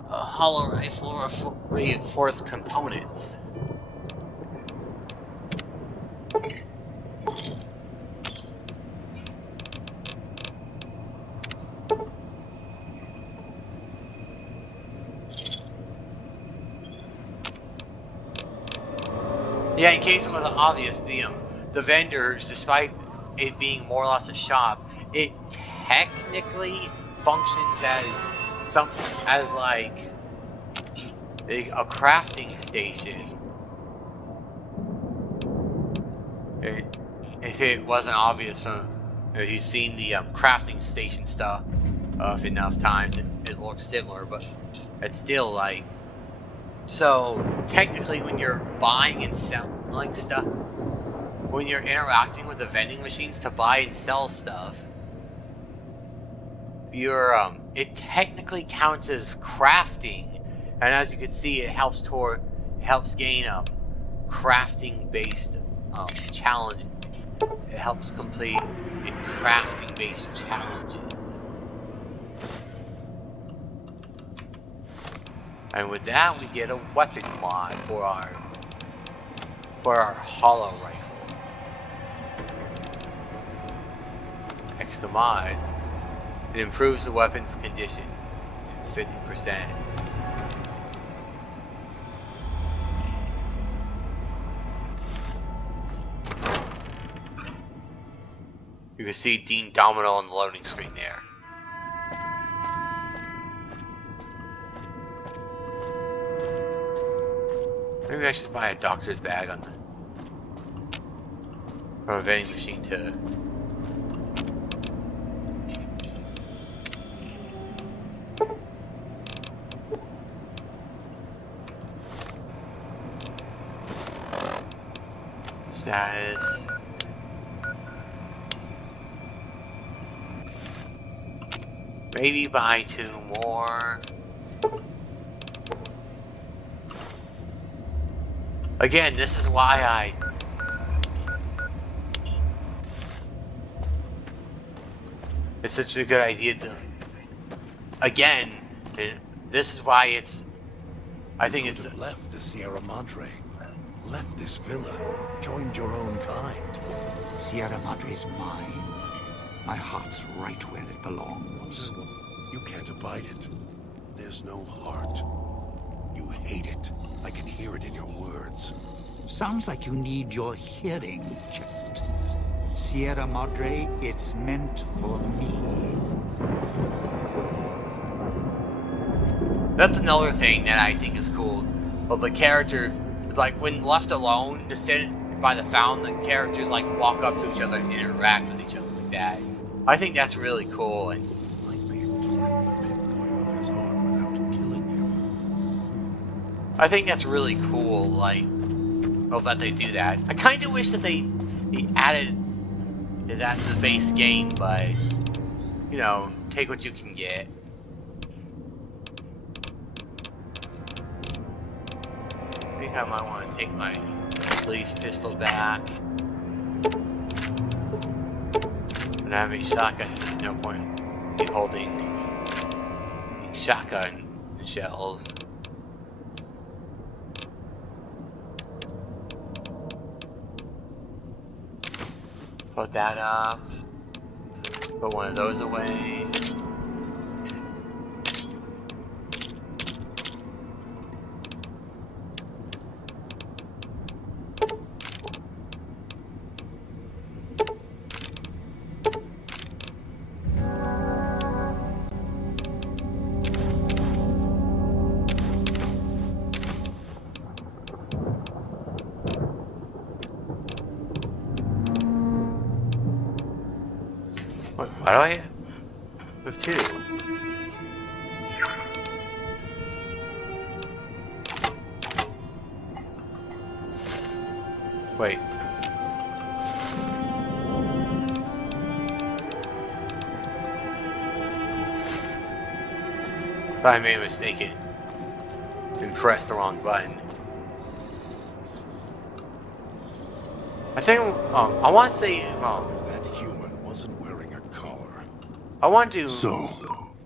hollow rifle or reinforced components. Yeah, in case it wasn't obvious, the vendors, despite it being more or less a shop, it technically functions as like a crafting station. If it wasn't obvious from if you've seen the crafting station stuff enough times, it looks similar, but it's still like. So technically, when you're buying and selling stuff, when you're interacting with the vending machines to buy and sell stuff, it technically counts as crafting, and as you can see, it helps gain crafting based challenge. It helps complete crafting based challenges. And with that, we get a weapon mod for our hollow rifle. Extra mod. It improves the weapon's condition in 50%. You can see Dean Domino on the loading screen there. Maybe I should buy a doctor's bag from a vending machine too. Status. Maybe buy 2 more. Again, this is why it's such a good idea to. Again, this is why I think it's. Have left the Sierra Madre, left this villa, joined your own kind. Sierra Madre's mine. My heart's right where it belongs. You can't abide it. There's no heart. You hate it. I can hear it in your words. Sounds like you need your hearing checked. Sierra Madre, it's meant for me. That's another thing that I think is cool. Well, the character, like when left alone to sit by the fountain, the characters like walk up to each other and interact with each other like that. I think that's really cool. And Might be able to rip the big boy off his arm without killing him. I think that's really cool. Like, well, that they do that. I kind of wish that they added that to the base game, but you know, take what you can get. I think I might want to take my police pistol back. And having shotguns, there's no point in holding shotgun shells. Put that up. Put one of those away. Why do I have 2? Wait. Thought I made a mistake and pressed the wrong button. I think I want to say That human wasn't wearing a collar. I want to. So,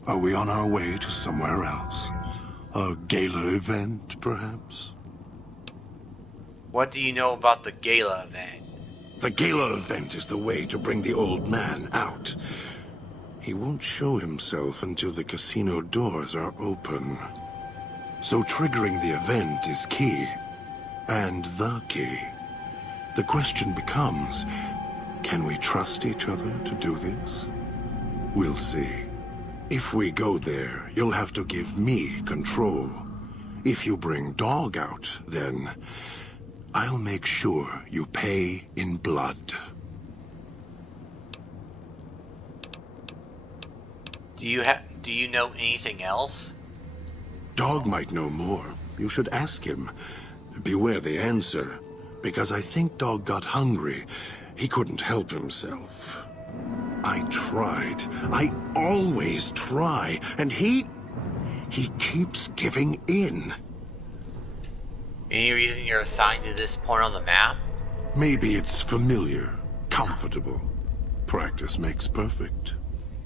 are we on our way to somewhere else? A gala event, perhaps? What do you know about the Gala Event? The gala event is the way to bring the old man out. He won't show himself until the casino doors are open. So triggering the event is key. And the key. The question becomes, can we trust each other to do this? We'll see. If we go there, you'll have to give me control. If you bring Dog out, then I'll make sure you pay in blood. Do you know anything else? Dog might know more. You should ask him. Beware the answer, because I think Dog got hungry. He couldn't help himself. I tried. I always try, and he keeps giving in. Any reason you're assigned to this point on the map? Maybe it's familiar, comfortable. Practice makes perfect.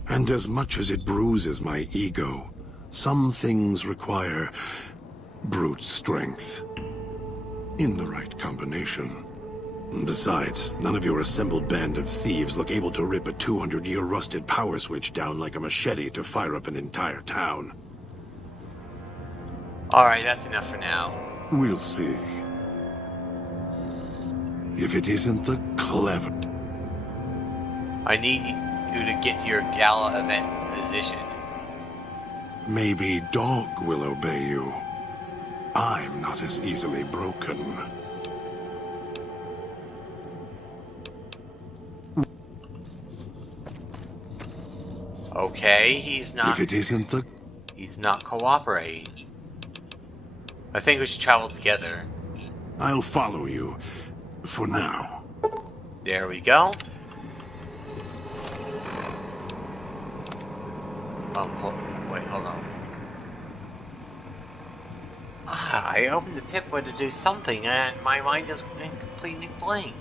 And as much as it bruises my ego, some things require brute strength. In the right combination. Besides, none of your assembled band of thieves look able to rip a 200-year rusted power switch down like a machete to fire up an entire town. Alright, that's enough for now. We'll see. If it isn't the clever... I need you to get to your Gala Event position. Maybe Dog will obey you. I'm not as easily broken. Okay, he's not. If it isn't the... He's not cooperating. I think we should travel together. I'll follow you. For now. There we go. Wait, hold on. I opened the Pip-Boy to do something, and my mind just went completely blank.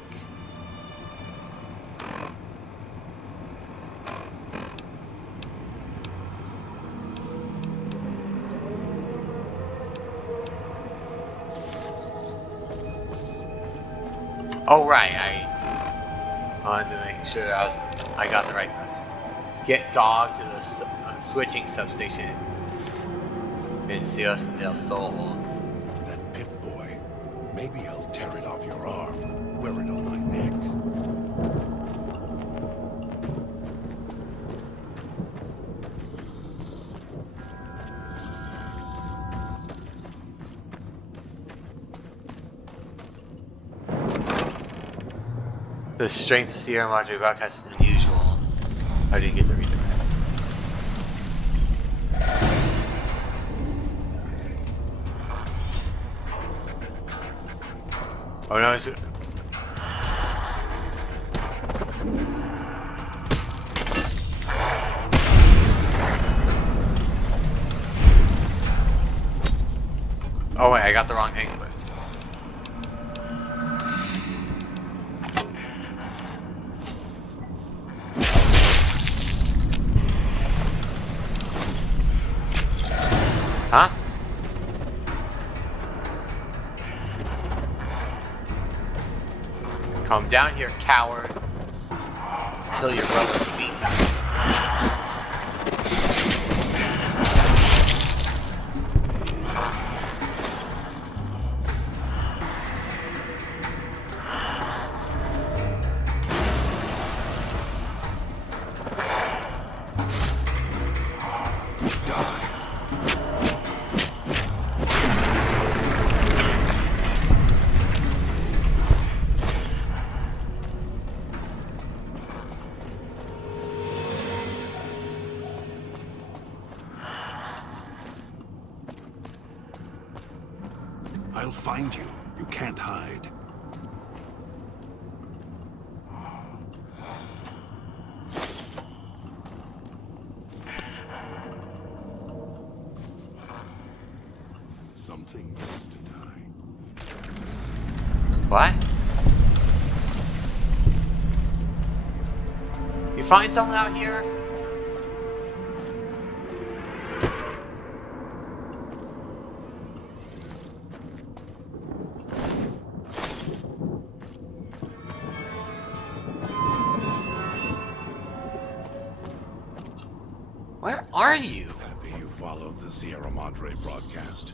Oh right, I wanted to make sure that I got the right. Get Dog to the switching substation in Ciudad del Sol. That Pip-Boy. Maybe I'll tear it off your arm. Wear it on my neck. The strength of Sierra Madre broadcast is unusual. I didn't get to read the rest. Oh no, is it? Oh wait, I got the wrong thing, but... Huh? Come down here, coward. Kill your brother in the meantime. I'll find you. You can't hide. Something has to die. What? You find someone out here? Where are you? Happy you followed the Sierra Madre broadcast.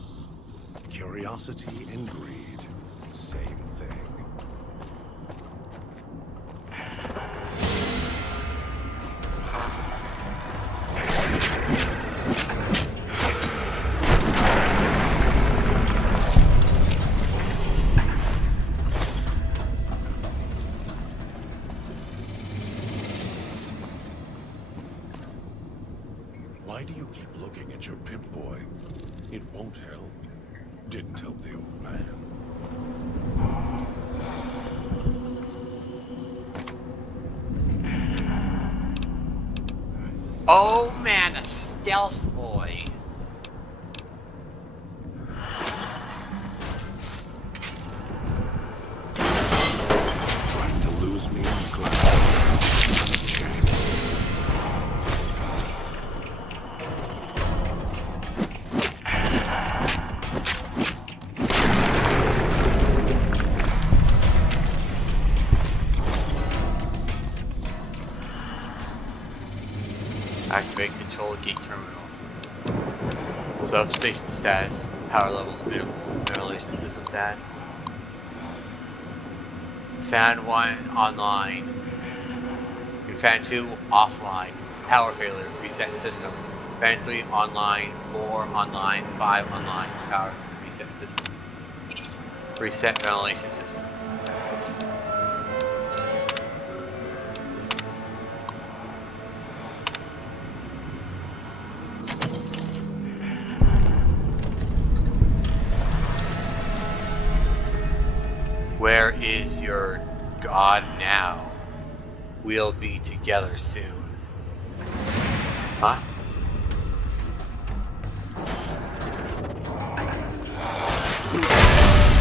Curiosity and greed, same thing. Why do you keep looking at your Pip-Boy? It won't help. Didn't help the old man. Oh man, a stealth boy. Trying to lose me on glass. Not a chance. Activate control gate terminal. Substation status. Power levels minimal. Ventilation system status. Fan 1 online. Fan 2 offline. Power failure. Reset system. Fan 3 online. 4 online. 5 online. Power reset system. Reset ventilation system. Where is your god now? We'll be together soon. Huh?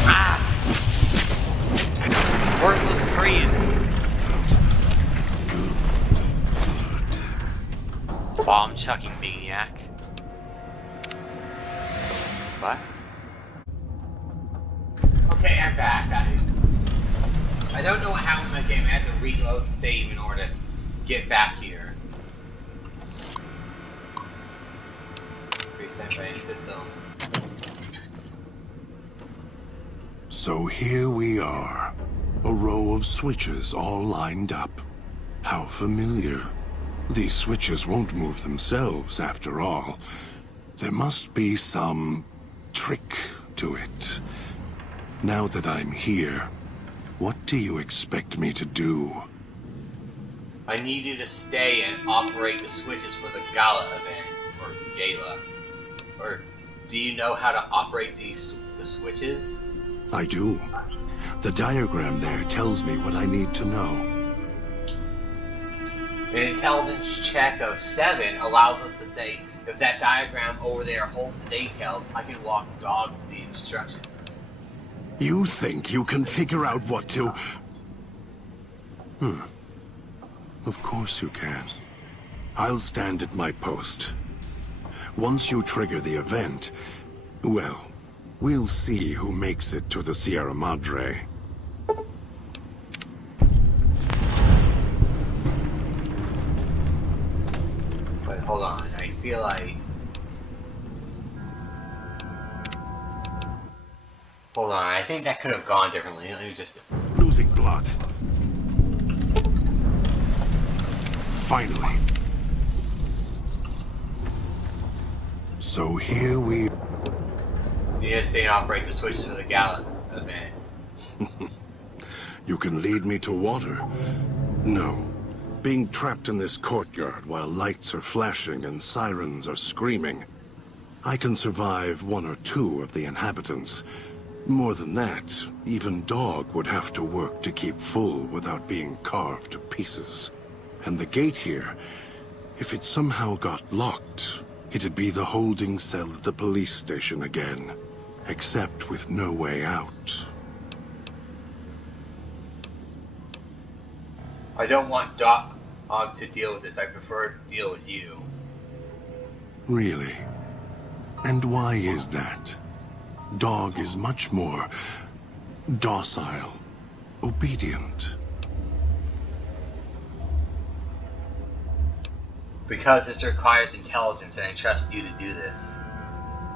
Ah! Worthless Korean! Bomb chucking maniac. What? Okay, I'm back. I don't know what happened in the game. I had to reload and save in order to get back here. Reset bank system. So here we are. A row of switches all lined up. How familiar. These switches won't move themselves after all. There must be some trick to it. Now that I'm here, what do you expect me to do? I need you to stay and operate the switches for the Gala event, or Gala. Or do you know how to operate the switches? I do. The diagram there tells me what I need to know. An intelligence check of 7 allows us to say, if that diagram over there holds the details, I can walk dog for the instructions. You think you can figure out what to... Of course you can. I'll stand at my post. Once you trigger the event, well, we'll see who makes it to the Sierra Madre. But hold on, I feel like... Hold on, I think that could have gone differently. Let me just... Losing blood. Finally. So here we... You need to stay and operate the switches for the Gala event. You can lead me to water? No. Being trapped in this courtyard while lights are flashing and sirens are screaming. I can survive 1 or 2 of the inhabitants. More than that, even Dog would have to work to keep full without being carved to pieces. And the gate here, if it somehow got locked, it'd be the holding cell at the police station again. except with no way out. I don't want Dog to deal with this. I prefer to deal with you. Really? And why is that? Dog is much more docile, obedient. Because this requires intelligence, and I trust you to do this.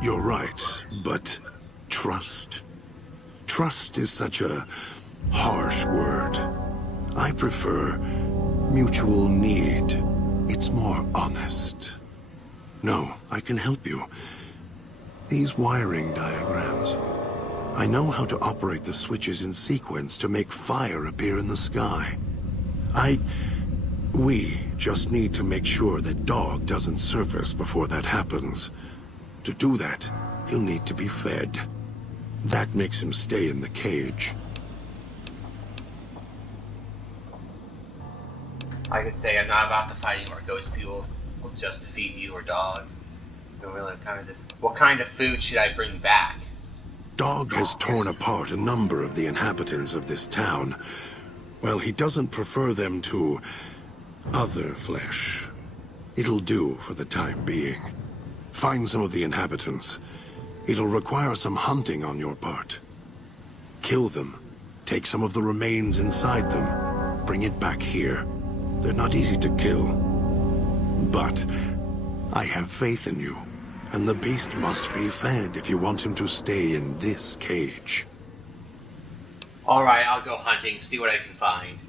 You're right, but trust? Trust is such a harsh word. I prefer mutual need. It's more honest. No, I can help you. These wiring diagrams. I know how to operate the switches in sequence to make fire appear in the sky. We just need to make sure that Dog doesn't surface before that happens. To do that, he'll need to be fed. That makes him stay in the cage. I could say I'm not about to fight any more ghost people, just to feed you or Dog. I don't really have time for this. What kind of food should I bring back? Dog has torn apart a number of the inhabitants of this town. Well, he doesn't prefer them to other flesh. It'll do for the time being. Find some of the inhabitants. It'll require some hunting on your part. Kill them. Take some of the remains inside them. Bring it back here. They're not easy to kill. But I have faith in you. And the beast must be fed if you want him to stay in this cage. Alright, I'll go hunting, see what I can find.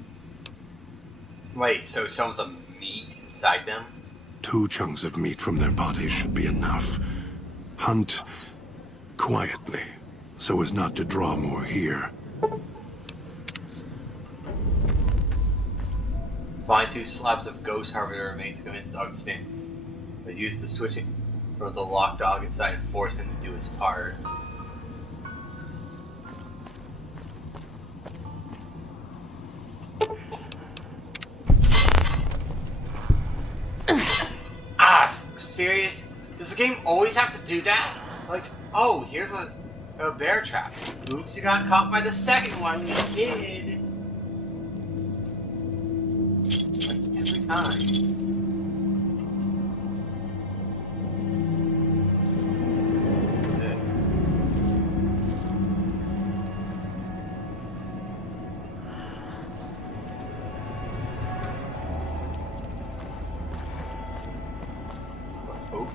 Wait, so some of the meat inside them? 2 chunks of meat from their bodies should be enough. Hunt quietly, so as not to draw more here. Find 2 slabs of ghost harvester remains to convince Dog to stand. But use the switching from the locked Dog inside and force him to do his part. Serious? Does the game always have to do that? Like, oh, here's a bear trap. Oops, you got caught by the second one, you kid. Like, every time. What is this? Oh.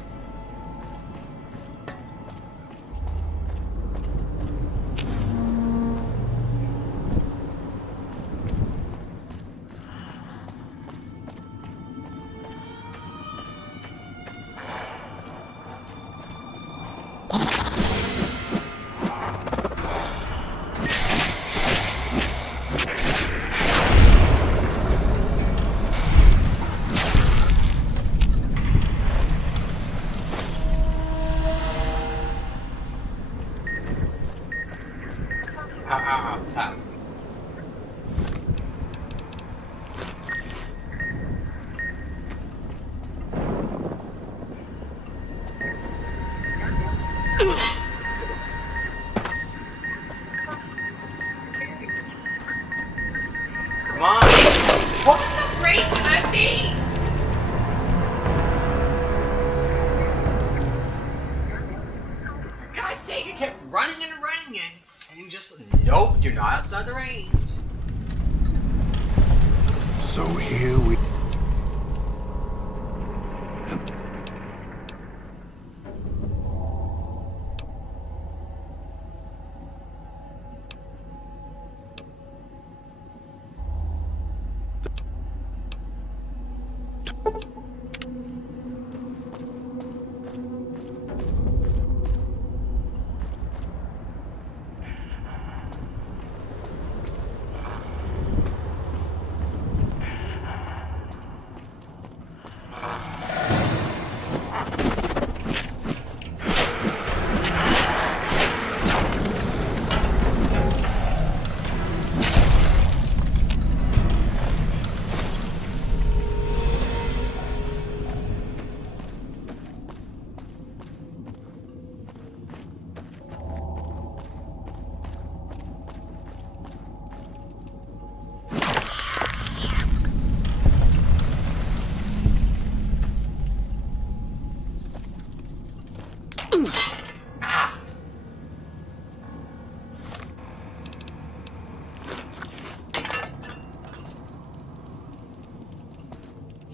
Ah!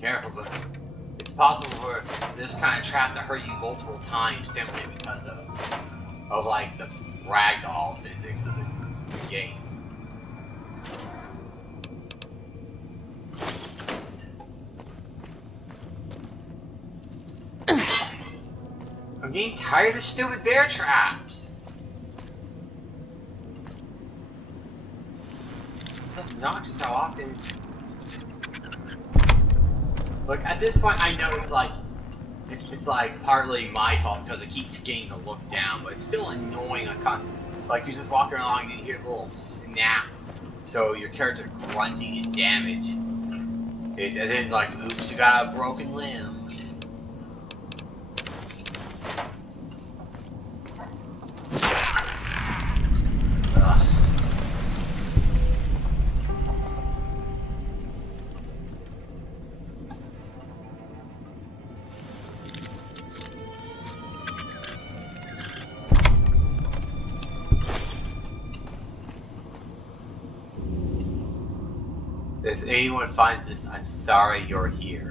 Careful, but it's possible for this kind of trap to hurt you multiple times simply because of like the ragdoll physics of the game. I'm getting tired of stupid bear traps. It's obnoxious how often. Look, at this point, I know it's like partly my fault because it keeps getting to look down, but it's still annoying. Like you're just walking along and you hear a little snap, so your character grunting and damage. And then like, oops, you got a broken limb. If anyone finds this, I'm sorry you're here.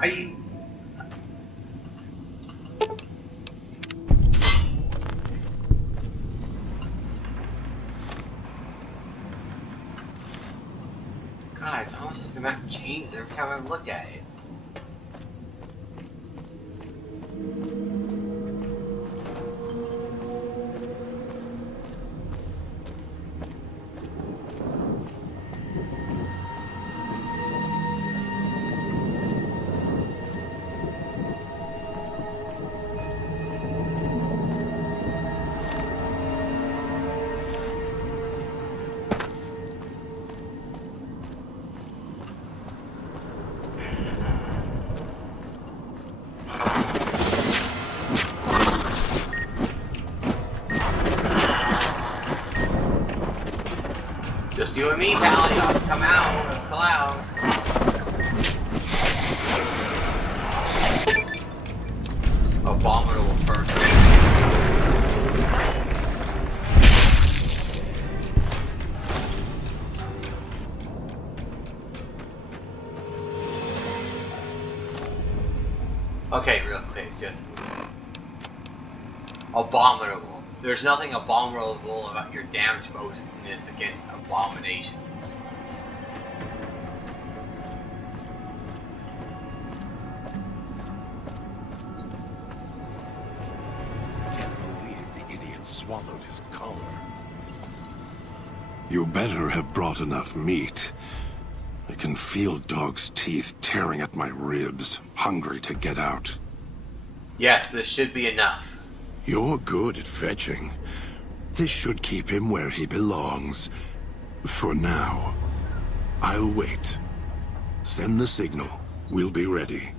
Are you? God, it's almost like the map changes every time I look at it. Just you and me, pal. You have to come out of the cloud. Abominable person. Okay, real quick, just abominable. There's nothing abominable about your damage bonus against abominations. Can't believe the idiot swallowed his collar. You better have brought enough meat. I can feel Dog's teeth tearing at my ribs, hungry to get out. Yes, this should be enough. You're good at fetching. This should keep him where he belongs. For now. I'll wait. Send the signal. We'll be ready.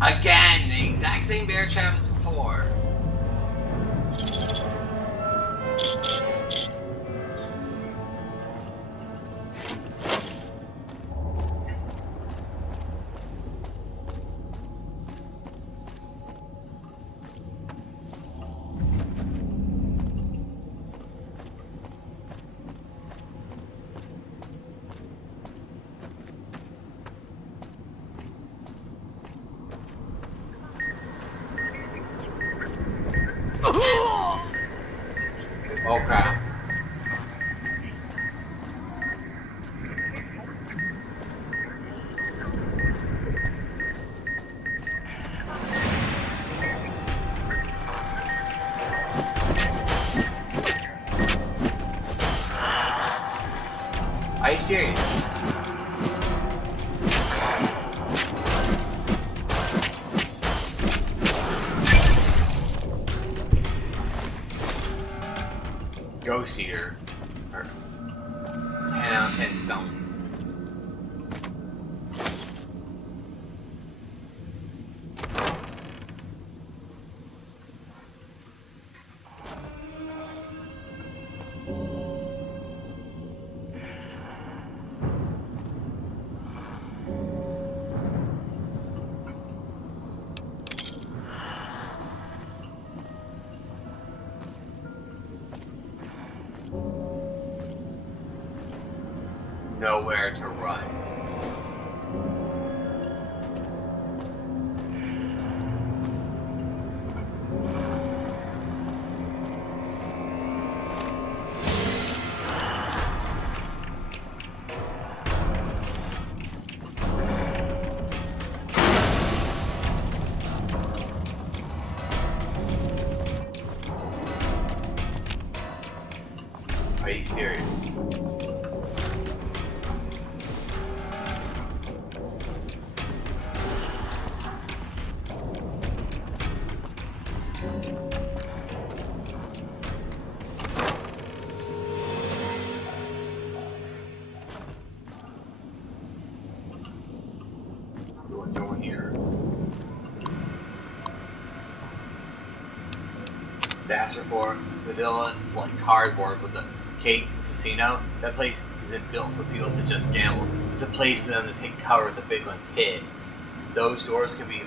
Again, the exact same bear trap as before. Oh crap. Are you serious? Ghost Eater. Or 10 out of 10 stone. Nowhere to run. Are you serious? What's over here? Stats report. The villa is like cardboard with the Cape Casino. That place isn't built for people to just gamble. It's a place for them to take cover if the big ones hit. Those doors can be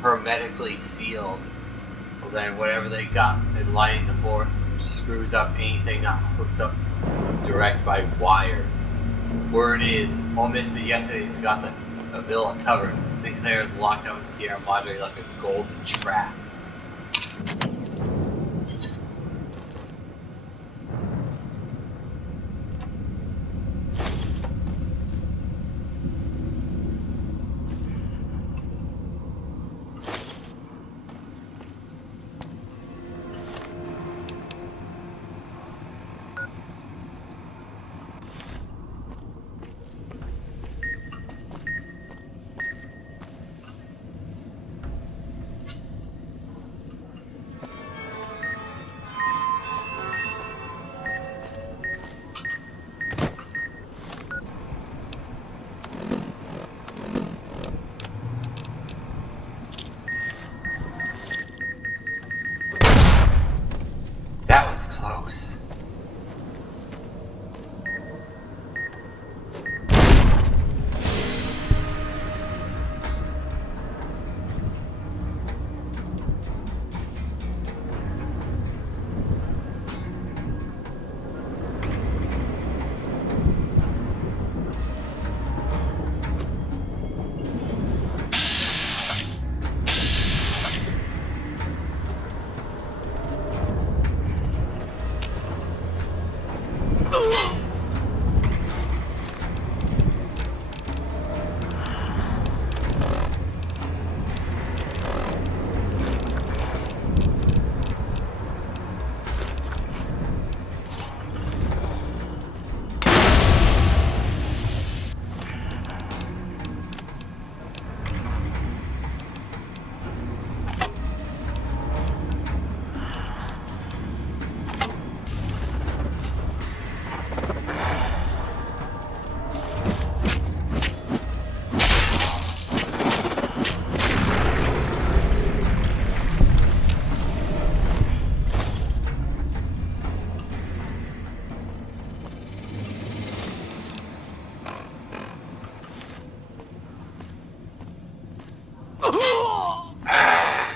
hermetically sealed. Well then whatever they got and lining the floor screws up anything not hooked up direct by wires. Word is, all missed it yesterday's got the villa covered. Sinclair is locked up in Sierra Madre like a golden trap. That was close.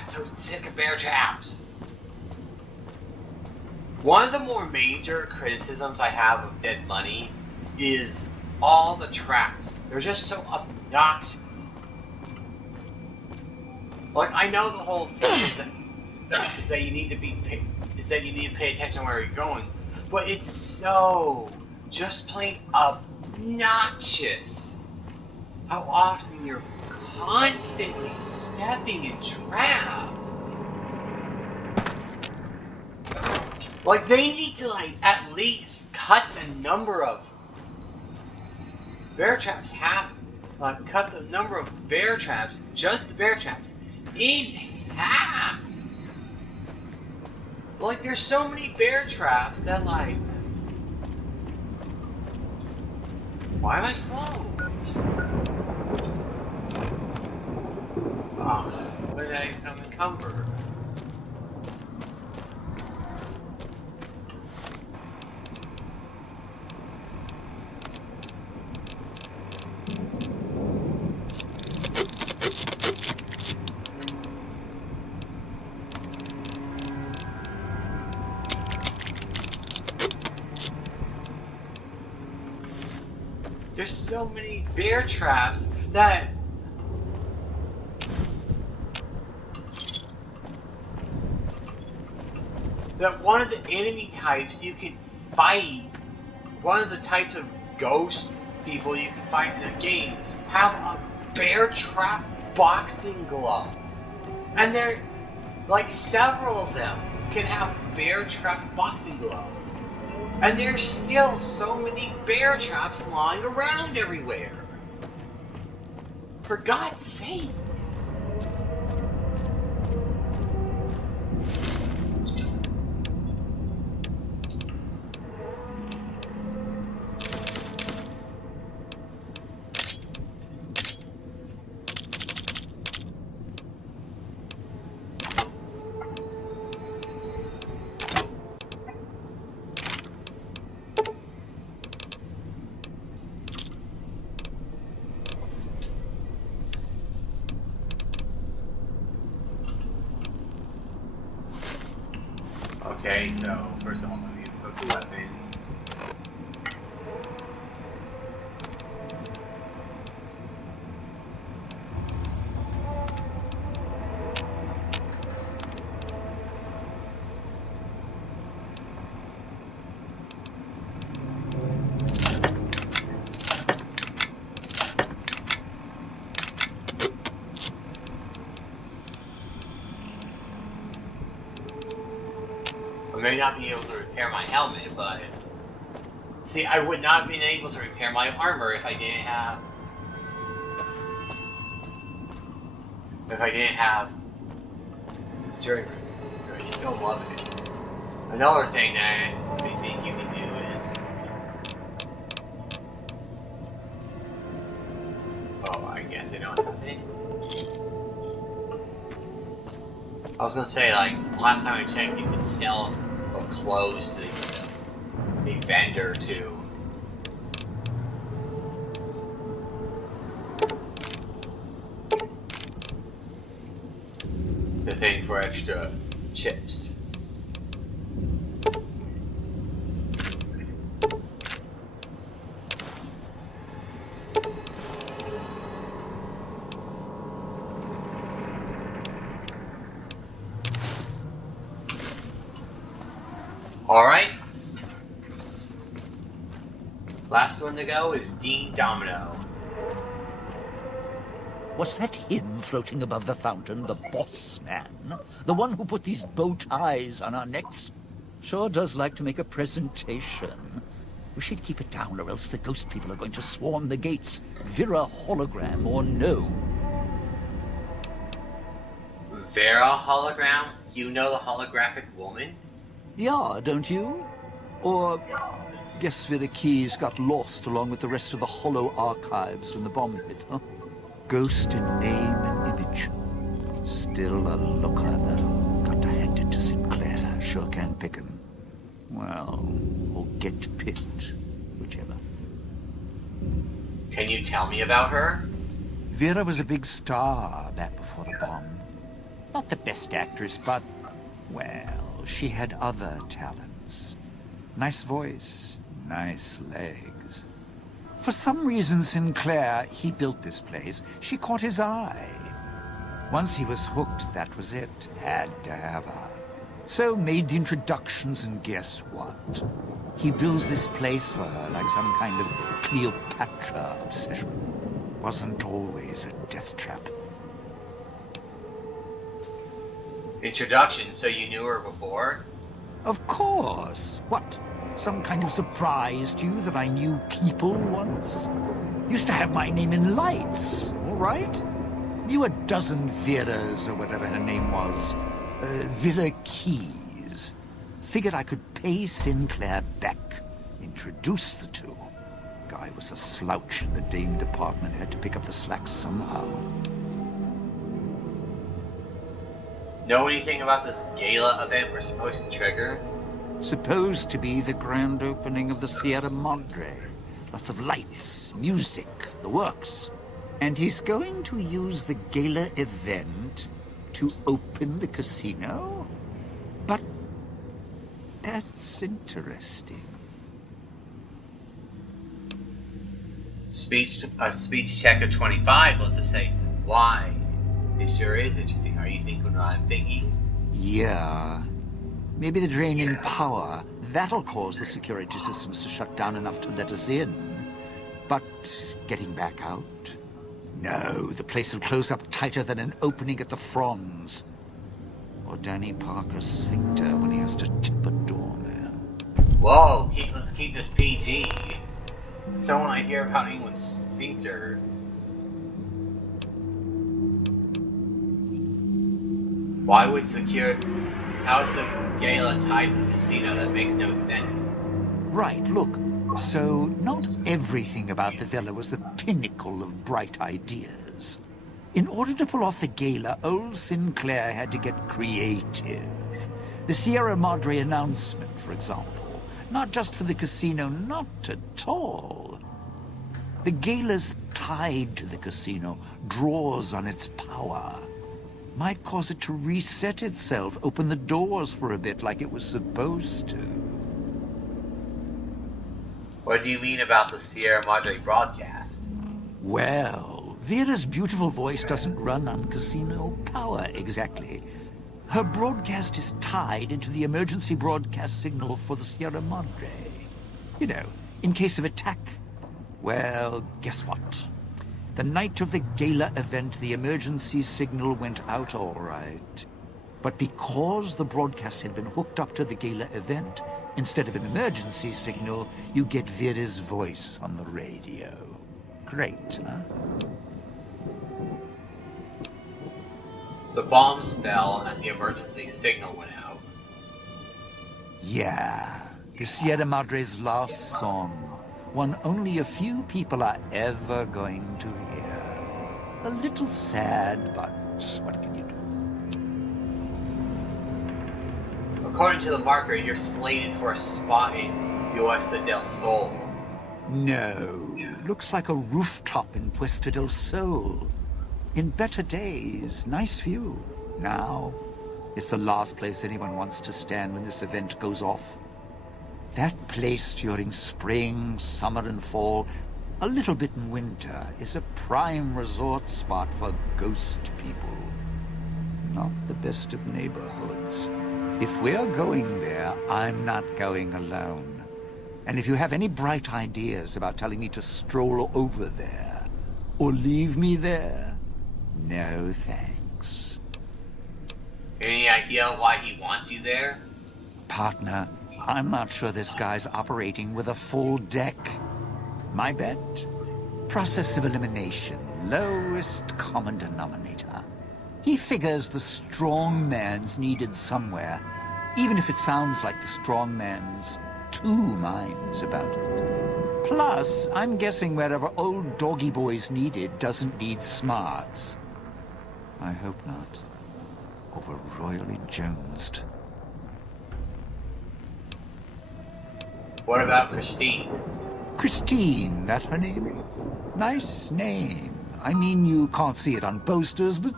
So sick of bear traps. One of the more major criticisms I have of Dead Money is all the traps. They're just so obnoxious. Like, I know the whole thing is that is that you need to pay attention where you're going. But it's so just plain obnoxious how often you're constantly stepping in traps. Like, they need to, like, at least cut the number of bear traps cut the number of bear traps, just the bear traps, in half. Like, there's so many bear traps that, like, why am I slow? Ugh, where did I become encumbered? There's so many bear traps that one of the enemy types you can fight, one of the types of ghost people you can fight in the game, have a bear trap boxing glove. And they're, like, several of them can have bear trap boxing gloves. And there's still so many bear traps lying around everywhere. For God's sake. Okay, so first of all, let me equip the weapon. I may not be able to repair my helmet, but see, I would not have been able to repair my armor if I didn't have jury. I still love it. Another thing that I think you can do is, oh, I guess I don't have it. I was gonna say, like, last time I checked, you could sell clothes to the vendor too. The thing for extra chips. Alright. Last one to go is Dean Domino. Was that him floating above the fountain, the boss man? The one who put these bow ties on our necks? Sure does like to make a presentation. We should keep it down, or else the ghost people are going to swarm the gates. Vera hologram or no. Vera hologram? You know the holographic woman? Yeah, don't you? Or guess where the keys got lost along with the rest of the hollow archives when the bomb hit, huh? Ghost in name and image. Still a looker, though. Got to hand it to Sinclair. Sure can pick him. Well, or get picked. Whichever. Can you tell me about her? Vera was a big star back before the bomb. Not the best actress, but, well, she had other talents. Nice voice, nice legs. For some reason, Sinclair, he built this place. She caught his eye. Once he was hooked, that was it. Had to have her. So made the introductions, and guess what? He builds this place for her like some kind of Cleopatra obsession. Wasn't always a death trap. Introduction, so you knew her before? Of course. What? Some kind of surprise to you that I knew people once? Used to have my name in lights, all right? Knew a dozen Veras, or whatever her name was. Vera Keys. Figured I could pay Sinclair back. Introduce the two. Guy was a slouch in the dame department. Had to pick up the slack somehow. Know anything about this gala event we're supposed to trigger? Supposed to be the grand opening of the Sierra Madre. Lots of lights, music, the works. And he's going to use the gala event to open the casino? But that's interesting. Speech checker 25 lets us say why. It sure is interesting. Are you thinking what I'm thinking? Yeah. Maybe the drain in power. That'll cause the security systems to shut down enough to let us in. But getting back out? No, the place will close up tighter than an opening at the Fronds. Or Danny Parker's sphincter when he has to tip a doorman. Whoa, let's keep this PG. Don't want to hear about anyone's sphincter. Why would how is the gala tied to the casino? That makes no sense. Right, look. So, not everything about the villa was the pinnacle of bright ideas. In order to pull off the gala, old Sinclair had to get creative. The Sierra Madre announcement, for example. Not just for the casino, not at all. The gala's tied to the casino, draws on its power. Might cause it to reset itself, open the doors for a bit like it was supposed to. What do you mean about the Sierra Madre broadcast? Well, Vera's beautiful voice doesn't run on casino power exactly. Her broadcast is tied into the emergency broadcast signal for the Sierra Madre. You know, in case of attack. Well, guess what? The night of the gala event, the emergency signal went out all right. But because the broadcast had been hooked up to the gala event, instead of an emergency signal, you get Vera's voice on the radio. Great, huh? The bombs fell and the emergency signal went out. Yeah, the Sierra Madre's last song. One only a few people are ever going to hear. A little sad, but what can you do? According to the marker, you're slated for a spot in Puesta del Sol. No, looks like a rooftop in Puesta del Sol. In better days, nice view. Now, it's the last place anyone wants to stand when this event goes off. That place during spring, summer and fall, a little bit in winter, is a prime resort spot for ghost people. Not the best of neighborhoods. If we're going there, I'm not going alone. And if you have any bright ideas about telling me to stroll over there, or leave me there, no thanks. Any idea why he wants you there? Partner, I'm not sure this guy's operating with a full deck. My bet? Process of elimination. Lowest common denominator. He figures the strong man's needed somewhere, even if it sounds like the strong man's two minds about it. Plus, I'm guessing wherever old doggy boy's needed doesn't need smarts. I hope not. Or we're royally jonesed. What about Christine? Christine, that her name? Nice name. I mean, you can't see it on posters, but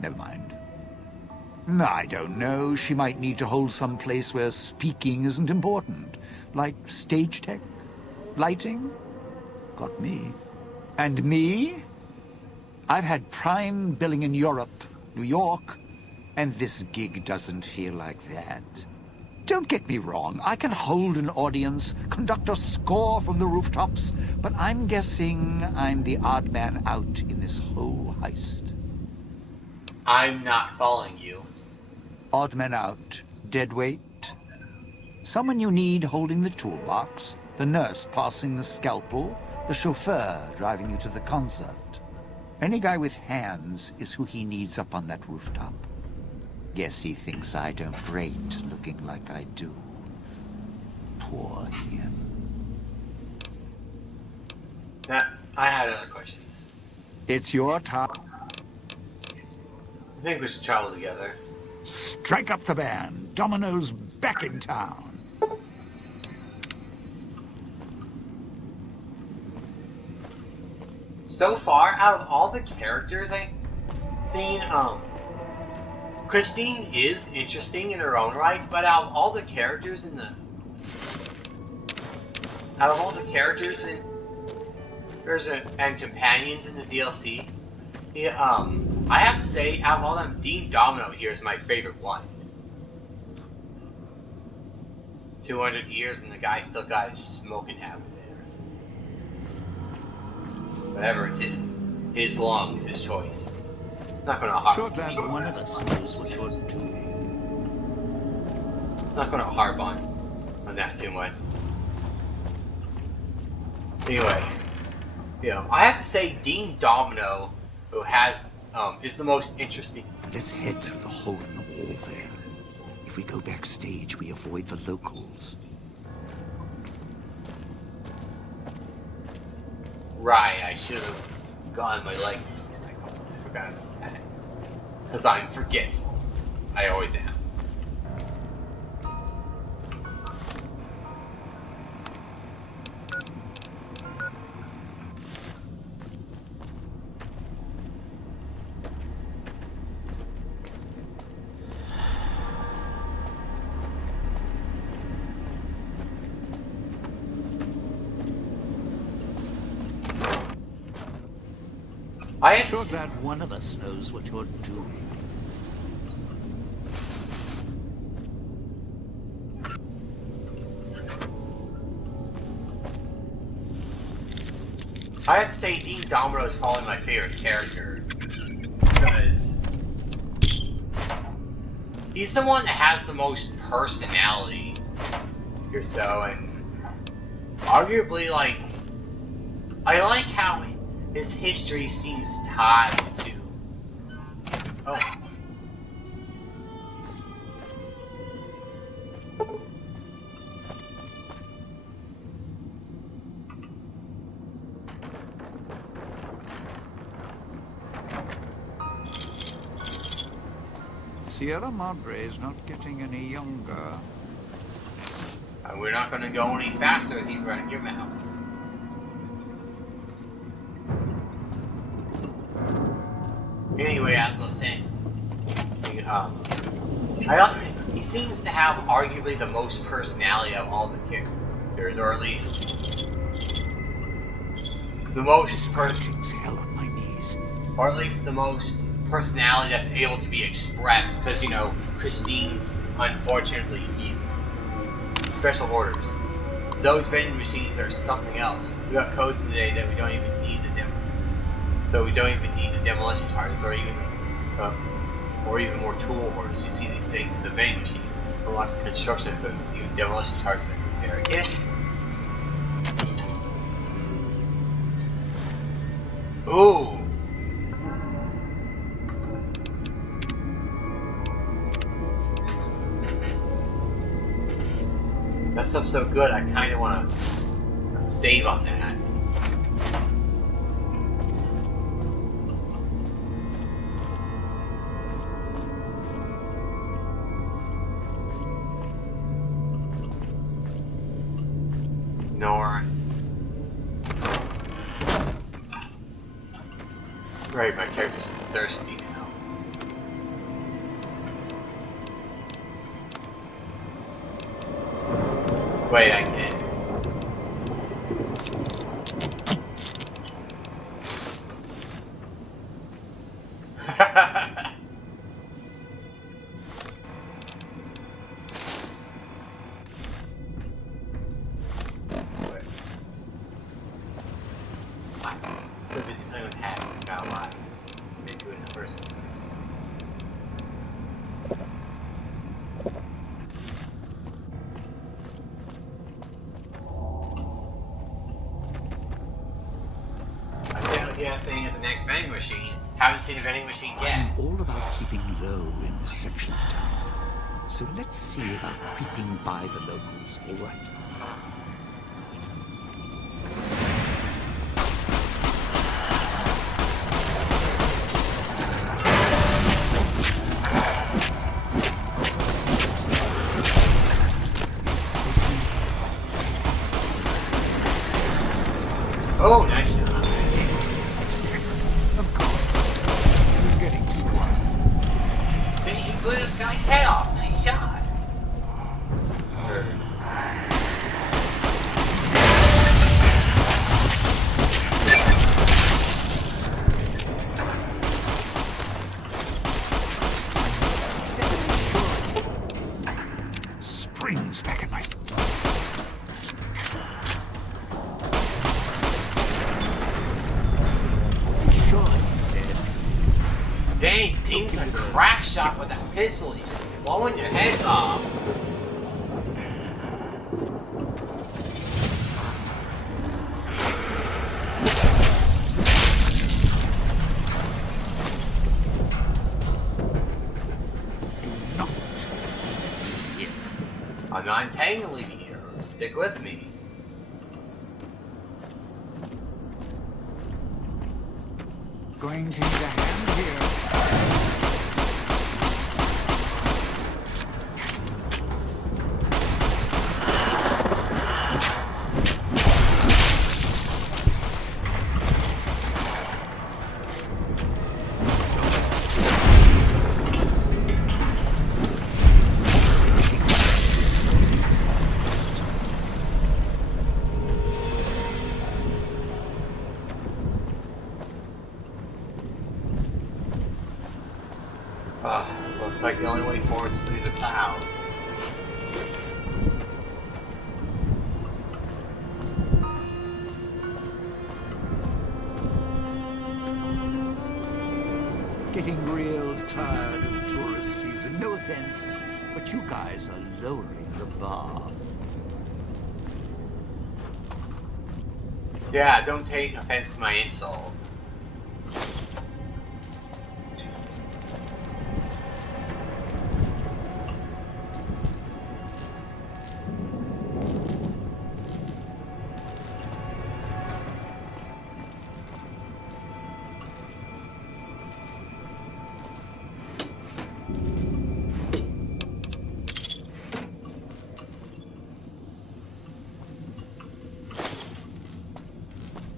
never mind. I don't know. She might need to hold some place where speaking isn't important. Like stage tech? Lighting? Got me. And me? I've had prime billing in Europe, New York, and this gig doesn't feel like that. Don't get me wrong, I can hold an audience, conduct a score from the rooftops, but I'm guessing I'm the odd man out in this whole heist. I'm not following you. Odd man out, dead weight. Someone you need holding the toolbox, the nurse passing the scalpel, the chauffeur driving you to the concert. Any guy with hands is who he needs up on that rooftop. Guess he thinks I don't rate looking like I do. Poor him. I had other questions. It's your time. I think we should travel together. Strike up the band. Domino's back in town. So far, out of all the characters I've seen, Christine is interesting in her own right, but out of all the characters in and companions in the DLC, I have to say, out of all them, Dean Domino here is my favorite one. 200 years and the guy still got his smoking habit there. Whatever, it's his lungs, his choice. Not gonna harp. Sure glad one of us knows what you're doing. Not gonna harp on that too much. Anyway, I have to say Dean Domino, who has is the most interesting. Let's head through the hole in the wall there. If we go backstage, we avoid the locals. Right, I should have gotten my legs fixed. I forgot about that. Because I'm forgetful. I always am. I'm sure glad one of us knows what you're doing. I have to say Dean Domino is probably my favorite character. Because he's the one that has the most personality or so, and arguably, like, I like how his history seems tied to... Oh. Sierra Madre is not getting any younger. We're not going to go any faster with you running your mouth. Anyway, as I was saying, he seems to have arguably the most personality of all the characters, or at least the most hell on my knees. Or at least the most personality that's able to be expressed, because Christine's unfortunately mute. Special orders. Those vending machines are something else. We got codes in today that we don't even need the demo. So we don't even need the demolition charges, or even more tool orders. You see these things in the vending machines. Unlocks the construction equipment, even demolition charges and repair kits. Ooh. That stuff's so good, I kind of want to save on that. North. Right, my character's thirsty now. Wait, I can. setting up the next vending machine. Haven't seen a vending machine yet. I'm all about keeping low in this section of town. So let's see about creeping by the locals, all right? Oh, nice shot. Of course. He was getting too quiet. Then he blew this guy's head off. Nice shot. Springs back in my... Sure he's dead. Dang, Dean's a crack shot with that pistol. He's blowing your heads off. Not here. I'm not intending to leave you here. Stick with me. Going to need a hand here. Looks like the only way forward is through the cloud. Getting real tired of tourist season. No offense, but you guys are lowering the bar. Yeah, don't take offense to my insult.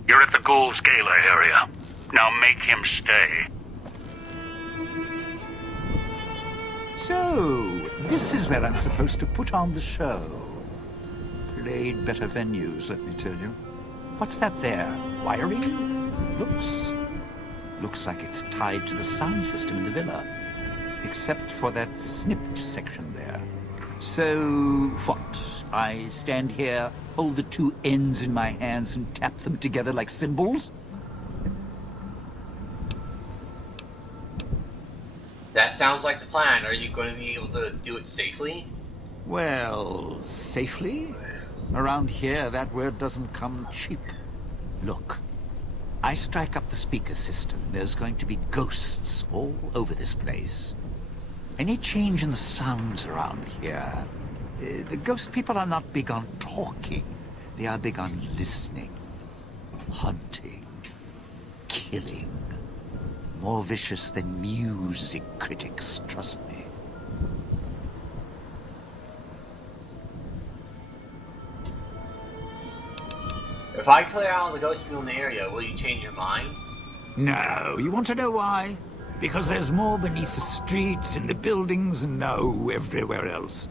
You're at the Ghoul's Gala area. Now make him stay. So, this is where I'm supposed to put on the show. Played better venues, let me tell you. What's that there? Wiring? Looks like it's tied to the sound system in the villa. Except for that snipped section there. So, what? I stand here, hold the two ends in my hands and tap them together like cymbals? That sounds like the plan. Are you going to be able to do it safely? Well, safely? Around here, that word doesn't come cheap. Look, I strike up the speaker system. There's going to be ghosts all over this place. Any change in the sounds around here, the ghost people are not big on talking. They are big on listening, hunting, killing. More vicious than music critics, trust me. If I clear out all the ghost people in the area, will you change your mind? No, you want to know why? Because there's more beneath the streets, in the buildings, and no, everywhere else.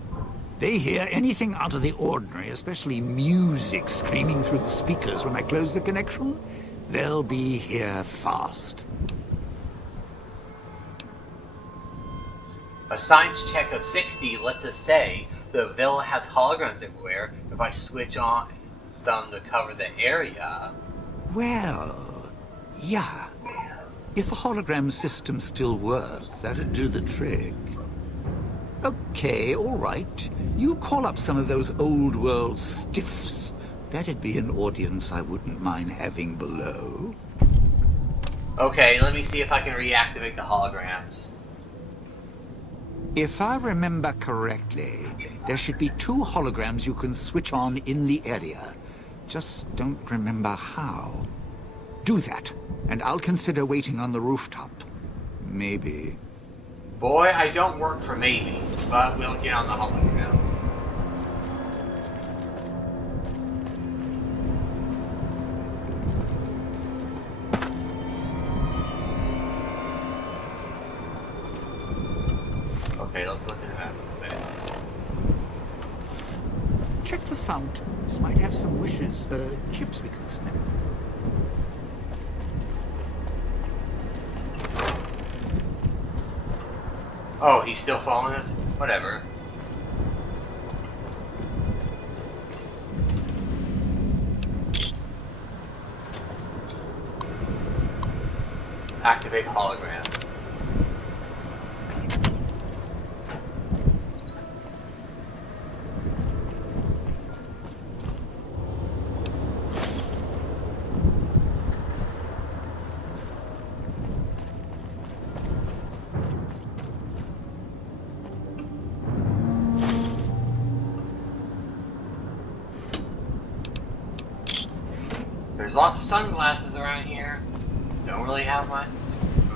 They hear anything out of the ordinary, especially music screaming through the speakers when I close the connection. They'll be here fast. A science check of 60 lets us say the villa has holograms everywhere. If I switch on some to cover the area... Well, yeah. If the hologram system still worked, that'd do the trick. Okay, all right. You call up some of those old world stiffs. That'd be an audience I wouldn't mind having below. Okay, let me see if I can reactivate the holograms. If I remember correctly, there should be 2 holograms you can switch on in the area. Just don't remember how. Do that, and I'll consider waiting on the rooftop. Maybe. Boy, I don't work for maybes, but we'll get on the holograms. Okay, let's look at the map a little bit. Check the fountains. Might have some wishes, chips we can snip. Oh, he's still following us? Whatever. Activate hologram. There's lots of sunglasses around here. Don't really have much.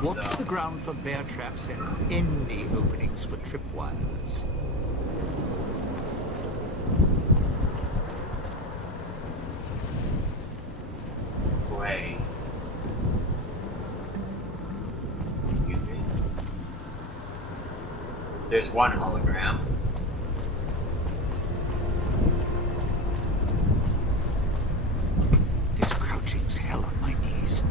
Watch the ground for bear traps and any openings for tripwires. Wait. Excuse me. There's one hologram. This crouching's hell on my knees.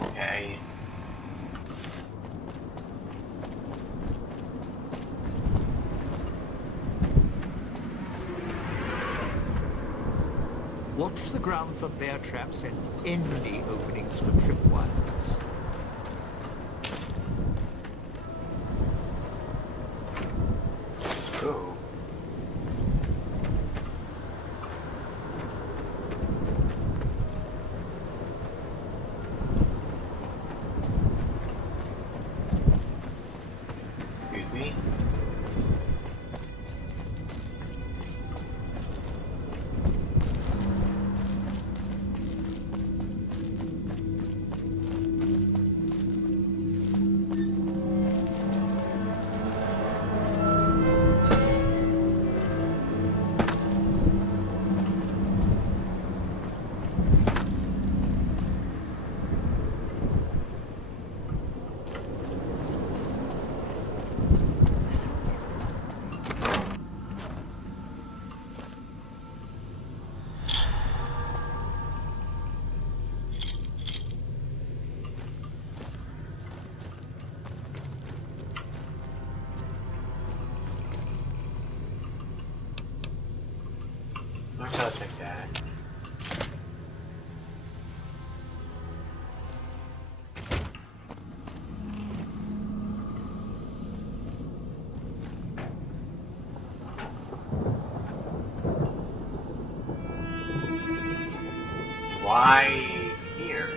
Okay. Watch the ground for bear traps and any openings for tripwires. Ooh. Excuse me. I'll take that. Why here?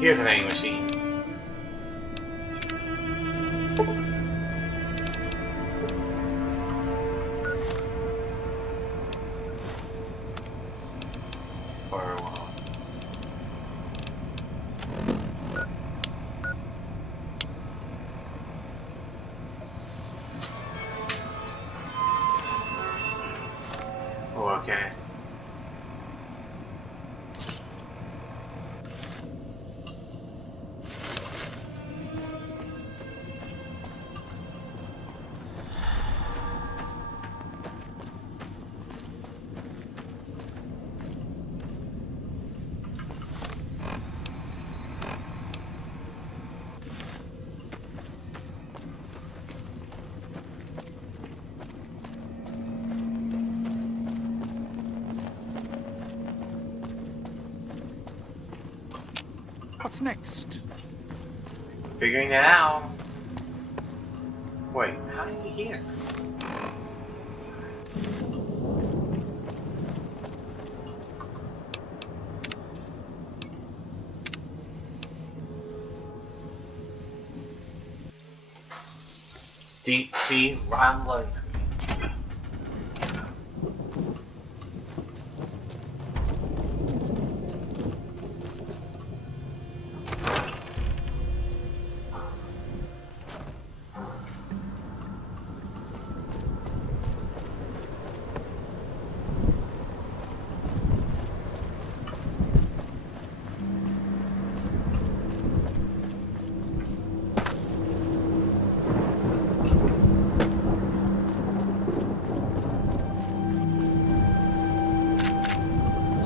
Here's an vending machine. Firewall. Oh, okay. What's next? Figuring that out. Wait, how did he hear? Deep sea ramblings.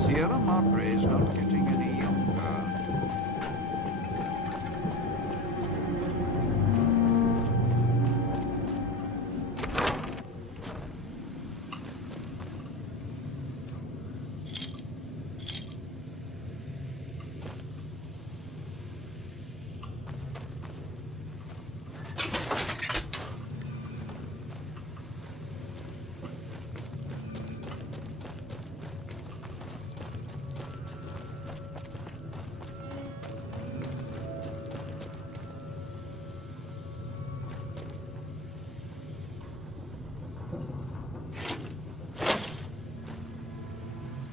Sierra Madre is not getting any younger.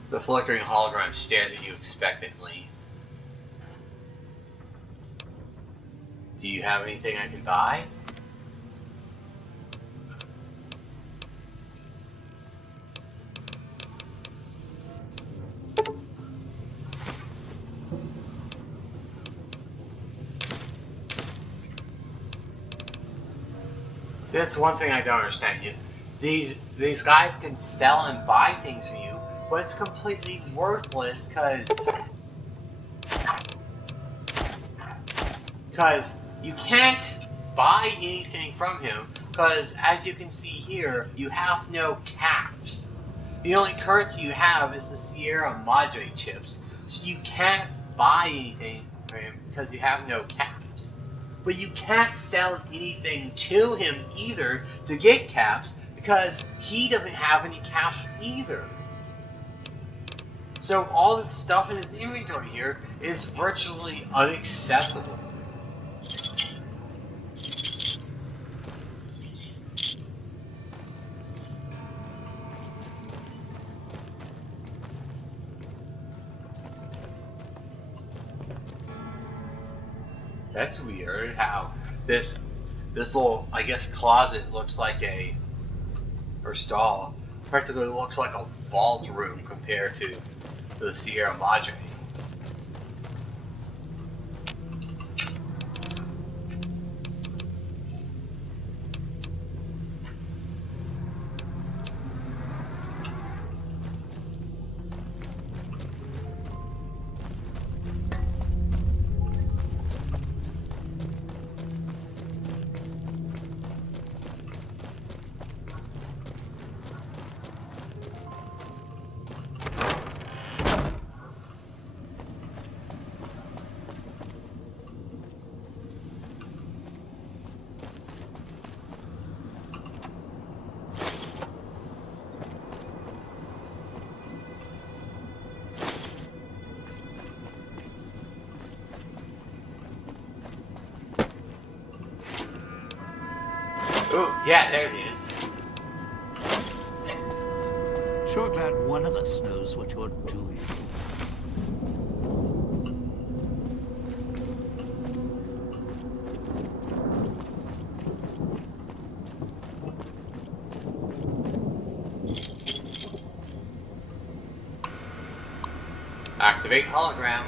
The flickering hologram stares at you expectantly. Do you have anything I can buy? That's one thing I don't understand. These guys can sell and buy things for you, but it's completely worthless because you can't buy anything from him because, as you can see here, you have no caps. The only currency you have is the Sierra Madre chips, so you can't buy anything from him because you have no caps. But you can't sell anything to him either to get caps because he doesn't have any caps either. So all this stuff in his inventory here is virtually inaccessible. That's weird how this little, I guess, closet looks like or stall practically looks like a vault room compared to the Sierra Madre. Oh, yeah, there it is. Sure glad one of us knows what you're doing. Activate hologram.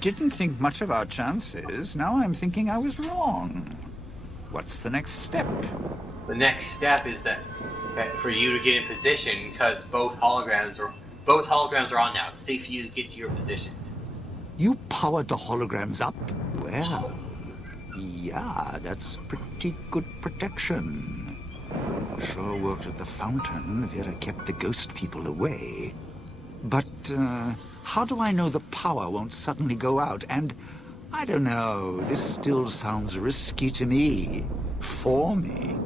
Didn't think much of our chances. Now I'm thinking I was wrong. What's the next step? The next step is that for you to get in position because both holograms are on now. It's safe for you to get to your position. You powered the holograms up? Well, yeah, that's pretty good protection. Sure worked at the fountain. Vera kept the ghost people away. But, how do I know the power won't suddenly go out? And, I don't know, this still sounds risky to me. For me.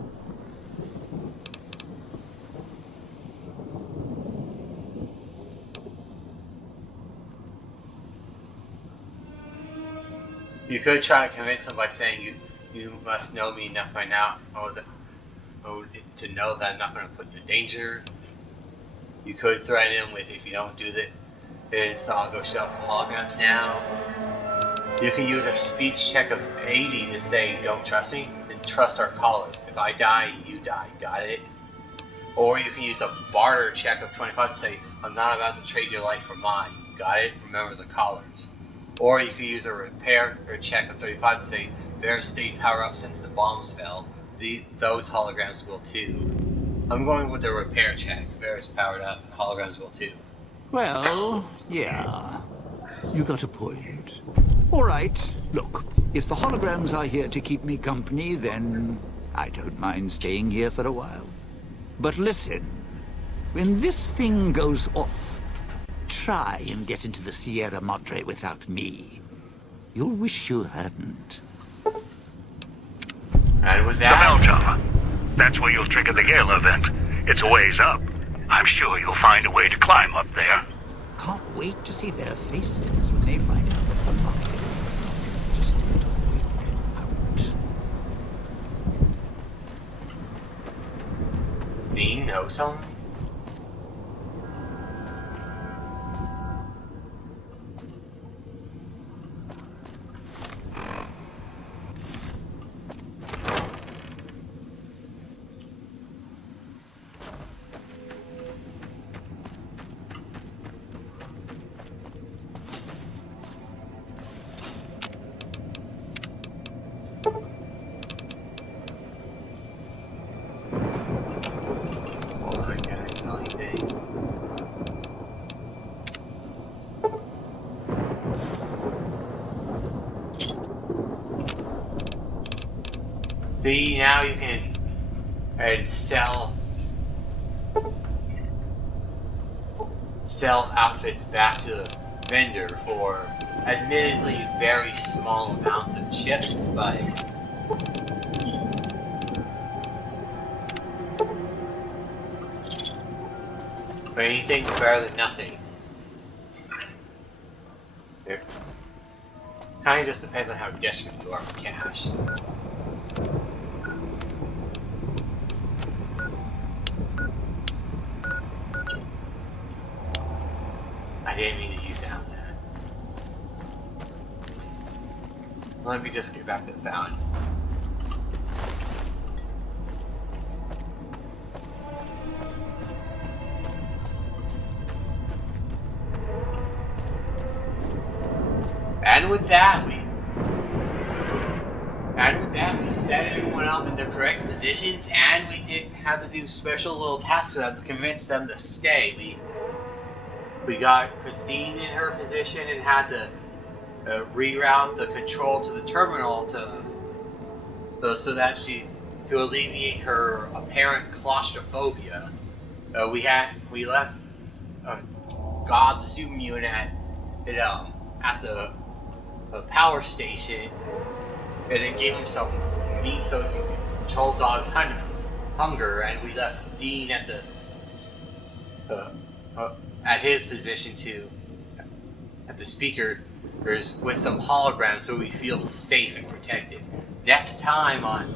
You could try to convince him by saying you must know me enough by now to know that I'm not going to put you in danger. You could threaten him with, if you don't do this, I'll go shut off the holograms now. You can use a speech check of 80 to say, don't trust me, then trust our callers. If I die, you die. Got it? Or you can use a barter check of 25 to say, I'm not about to trade your life for mine. Got it? Remember the callers. Or you can use a repair or check of 35 to say, Vera's stayed power up since the bombs fell. Those holograms will too. I'm going with the repair check. Vera's powered up, holograms will too. Well, yeah. You got a point. All right, look, if the holograms are here to keep me company, then I don't mind staying here for a while. But listen, when this thing goes off, try and get into the Sierra Madre without me. You'll wish you hadn't. And with The bell that, tower. That's where you'll trigger the Gala Event. It's a ways up. I'm sure you'll find a way to climb up there. Can't wait to see their faces when they find out what the luck is. Just need to wait them out. does Dean know something? See, now you can sell outfits back to the vendor for admittedly very small amounts of chips, but anything's better than nothing. It kind of just depends on how desperate you are for cash. I didn't mean to use that on that. Let me just get back to the fountain. And with that, we set everyone up in the correct positions, and we did have to do special little tasks for them to convince them to stay. We got Christine in her position and had to reroute the control to the terminal so that to alleviate her apparent claustrophobia. We left God the supermutant at the power station, and then gave him some meat so he could control dog's hunger, and we left Dean at his position at the speakers with some holograms so we feel safe and protected. Next time on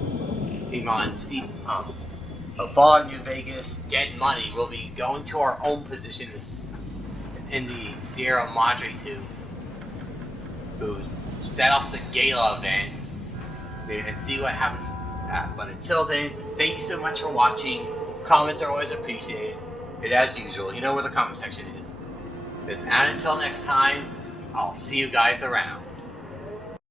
Fallout New Vegas Dead Money, we'll be going to our own position in the Sierra Madre to set off the Gala Event and see what happens. But until then, thank you so much for watching. Comments are always appreciated. And as usual, you know where the comment section is. And until next time, I'll see you guys around.